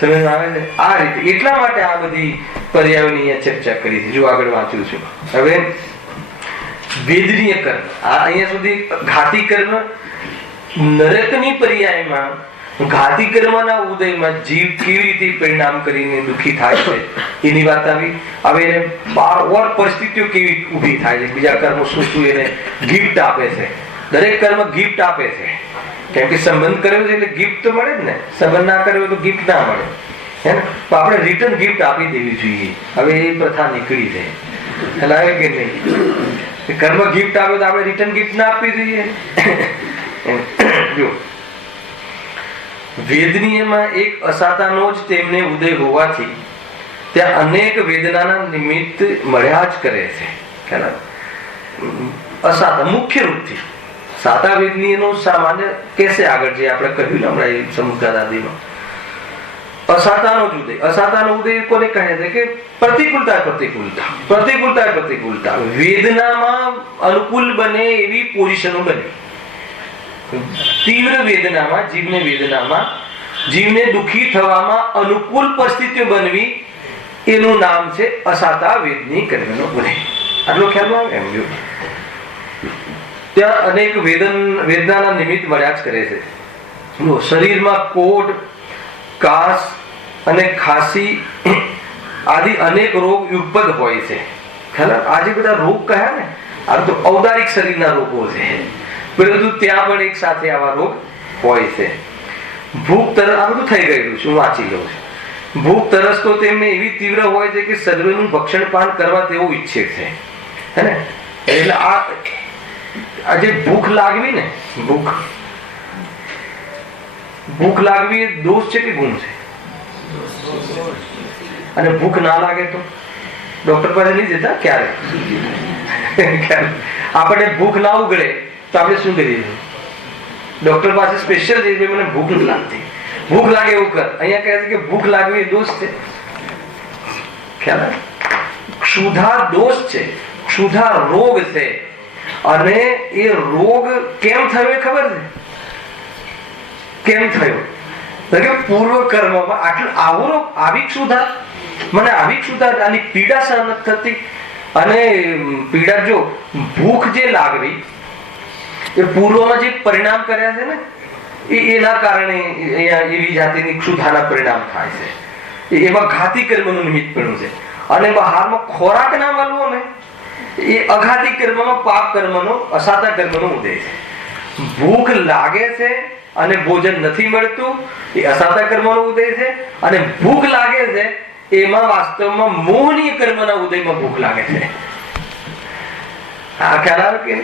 સમજ આવે છે? આ રીતે એટલા માટે આ બધી પર્યાયોની ચર્ચા કરી છે. જો આગળ વાંચ્યું છું. હવે વેદનીય કર્મ, આ અહીંયા સુધી ઘાતી કર્મ, નરકની પર્યાયમાં ઘાતી કર્મના ઉદયમાં જીવ કેવી રીતે પરિણામ કરીને દુઃખી થાય છે એની વાત આવી. હવે એને બાર પરિસ્થિતિઓ કેવી ઊભી થાય છે, બીજા કર્મો શું શું એને ગિફ્ટ આપે છે. દરેક કર્મ ગિફ્ટ આપે છે, કેમ કે સંબંધ કર્યો છે એટલે ગિફ્ટ તો મળે જ ને. સંબંધ ના કર્યો તો ગિફ્ટ ના મળે, હે ને? તો આપણે રિટર્ન ગિફ્ટ આપી દેવી જોઈએ. હવે એ પ્રથા નીકળી છે, ખ્યાલ આવે કે નહીં? કર્મ ગિફ્ટ આપે તો આપણે રિટર્ન ગિફ્ટ ના આપવી જોઈએ. જો વેદનીયમાં એક અસાતાનો જ તેમને ઉદય હોવાથી ત્યાં અનેક વેદનાના નિમિત્ત મળ્યા જ કરે છે. ખ્યાલ? અસાતા મુખ્ય રૂપથી સાતા વેદનીયનો સામાન્ય કેસે આગળ જે આપણે કહ્યું ને હમણાં સમુદ્રાદિમાં, અસાતાનો જ ઉદય. અસાતાનો ઉદય કોને કહે છે કે પ્રતિકૂળતા પ્રતિકૂળતા પ્રતિકૂળતા પ્રતિકૂળતા વેદનામાં અનુકૂળ બને એવી પોઝિશનો બને. તીવ્ર વેદનામાં જીવને દુઃખી થવામાં અનુકૂળ પરિસ્થિતિઓ બનવી, એનું નામ છે અસાતા વેદની કર્મનો ઉદય. આટલો ખ્યાલ આવે એમ? જો ત્યાં અનેક વેદનાના નિમિત્ત મળ્યા જ કરે છે. શરીરમાં કોઢ, કાસ અને ખાંસી આદિ અનેક રોગ યુગપદ હોય છે. ખ્યાલ? આજે બધા રોગ કહ્યા ને, આ તો ઔદારિક શરીરના રોગો છે, પરંતુ ત્યાં પણ એક સાથે આવા રોગ હોય છે. ભૂખ તરફ આ બધું થઈ ગયેલું છે, હું વાંચી લઉં છું. ભૂખ તરસ તો તેમને એવી તીવ્ર હોય છે કે સર્વનું ભક્ષણ પાન કરવા તેવું ઈચ્છે છે, હે ને? એટલે આ જે ભૂખ લાગવી ને, ભૂખ લાગવી એ દોષ છે કે ગુણ છે? અને ભૂખ ના લાગે તો ડોક્ટર પાસે નહીં જતા ક્યારે? આપણે ભૂખ ના ઉગડે તો આપણે શું કરીએ? ડોક્ટર પાસે સ્પેશિયલ જઈએ, મને ભૂખ નથી લાગતી, ભૂખ લાગે એવું કર. અહીંયા કહે છે કે ભૂખ લાગવી એ દોષ છે. ખ્યાલ? ક્ષુધા દોષ છે, ક્ષુધા રોગ છે. અને એ રોગ કેમ થયો એ ખબર છે? કેમ થયો? કે પૂર્વ કર્મમાં આવી ક્ષુધા, મને આવી ક્ષુધા, આની પીડા સહન નથી થતી. અને પીડા, જો ભૂખ જે લાગવી એ પૂર્વમાં જે પરિણામ કર્યા છે ને, એના કારણે અહીંયા એવી જાતિની ક્ષુધાના પરિણામ થાય છે. એમાં ઘાતી કર્મનું નિમિત્ત બન્યું છે. અને બહારમાં ખોરાક ના મળવો ને, એ અઘાતી કર્મમાં પાપ કર્મનો, અસાતા કર્મનો ઉદય છે. ભૂખ લાગે છે અને ભોજન નથી મળતું, એ અસાતા કર્મનો ઉદય છે. અને ભૂખ લાગે છે એમાં વાસ્તવમાં મોહનીય કર્મના ઉદયમાં ભૂખ લાગે છે. આ ખ્યાલ આવે કે?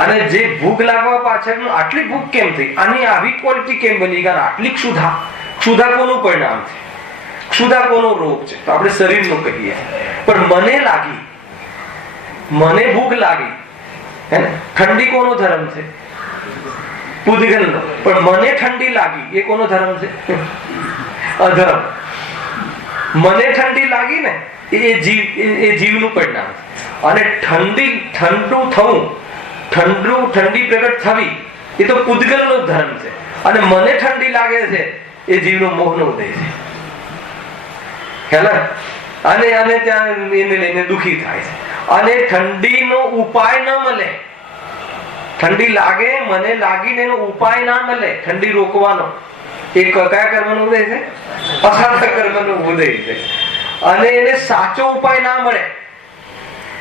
અને જે ભૂખ લાગવા પાછળનું આટલી ભૂખ કેમ થઈ, આની આવી ક્વોલિટી કેમ બની, કારણ આટલી ક્ષુધા કોનું પરિણામ છે? ક્ષુધા કોનો રોગ છે? તો આપણે શરીરનું કહીએ. પણ મને ભૂખ લાગી, હે ને? ઠંડી કોનો ધર્મ છે? પૂદગલનો. પણ મને ઠંડી લાગી એ કોનો ધર્મ છે? અધર્મ. મને ઠંડી લાગી ને એ જીવનું પરિણામ છે. અને ઠંડુ થવું, ઠંડી પ્રગટ થવી એ તો પૂદગલનો ધર્મ છે. અને મને ઠંડી લાગે છે એ જીવનો મોહનો ઉદય છે. ખ્યાલ? અને ત્યાં એને લઈને દુઃખી થાય છે. અને ઠંડીનો ઉપાય ન મળે, ઠંડી લાગે, મને લાગીને એનો ઉપાય ના મળે ઠંડી રોકવાનો, એ કયા કર્મનો ઉદય છે? અસાધા કર્મનો ઉદય છે. અને એને સાચો ઉપાય ના મળે,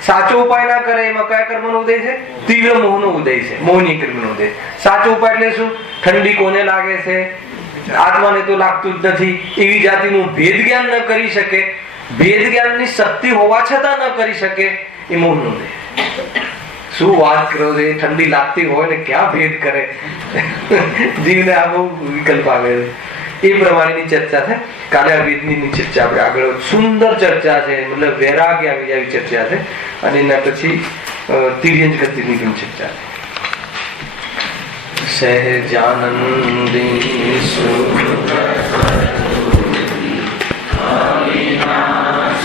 સાચો ઉપાય ના કરે, એમાં કયા કર્મનો ઉદય છે? તીવ્ર મોહનો ઉદય છે, મોહની કર્મનો ઉદય. સાચો ઉપાય એટલે શું? ઠંડી કોને લાગે છે? આત્માને તો લાગતું જ નથી. એવી જાતિનું ભેદ જ્ઞાન ન કરી શકે, ભેદ જ્ઞાનની શક્તિ હોવા છતાં ન કરી શકે, એ મોહનો ઉદય. શું વાત કરો છો? ઠંડી લાગતી હોય ને ક્યાં ભેદ કરે? જીવને આ બહુ વિકલ્પ આવે છે. એ પ્રમાણેની ચર્ચા છે. કાલે આ વેદની ચર્ચા આપણે આગળ, સુંદર ચર્ચા છે, મતલબ વૈરાગ્ય આવી આવી ચર્ચા છે. અને એના પછી તિર્યંજ ગતિની પણ ચર્ચા છે. સહજાનંદી સુખ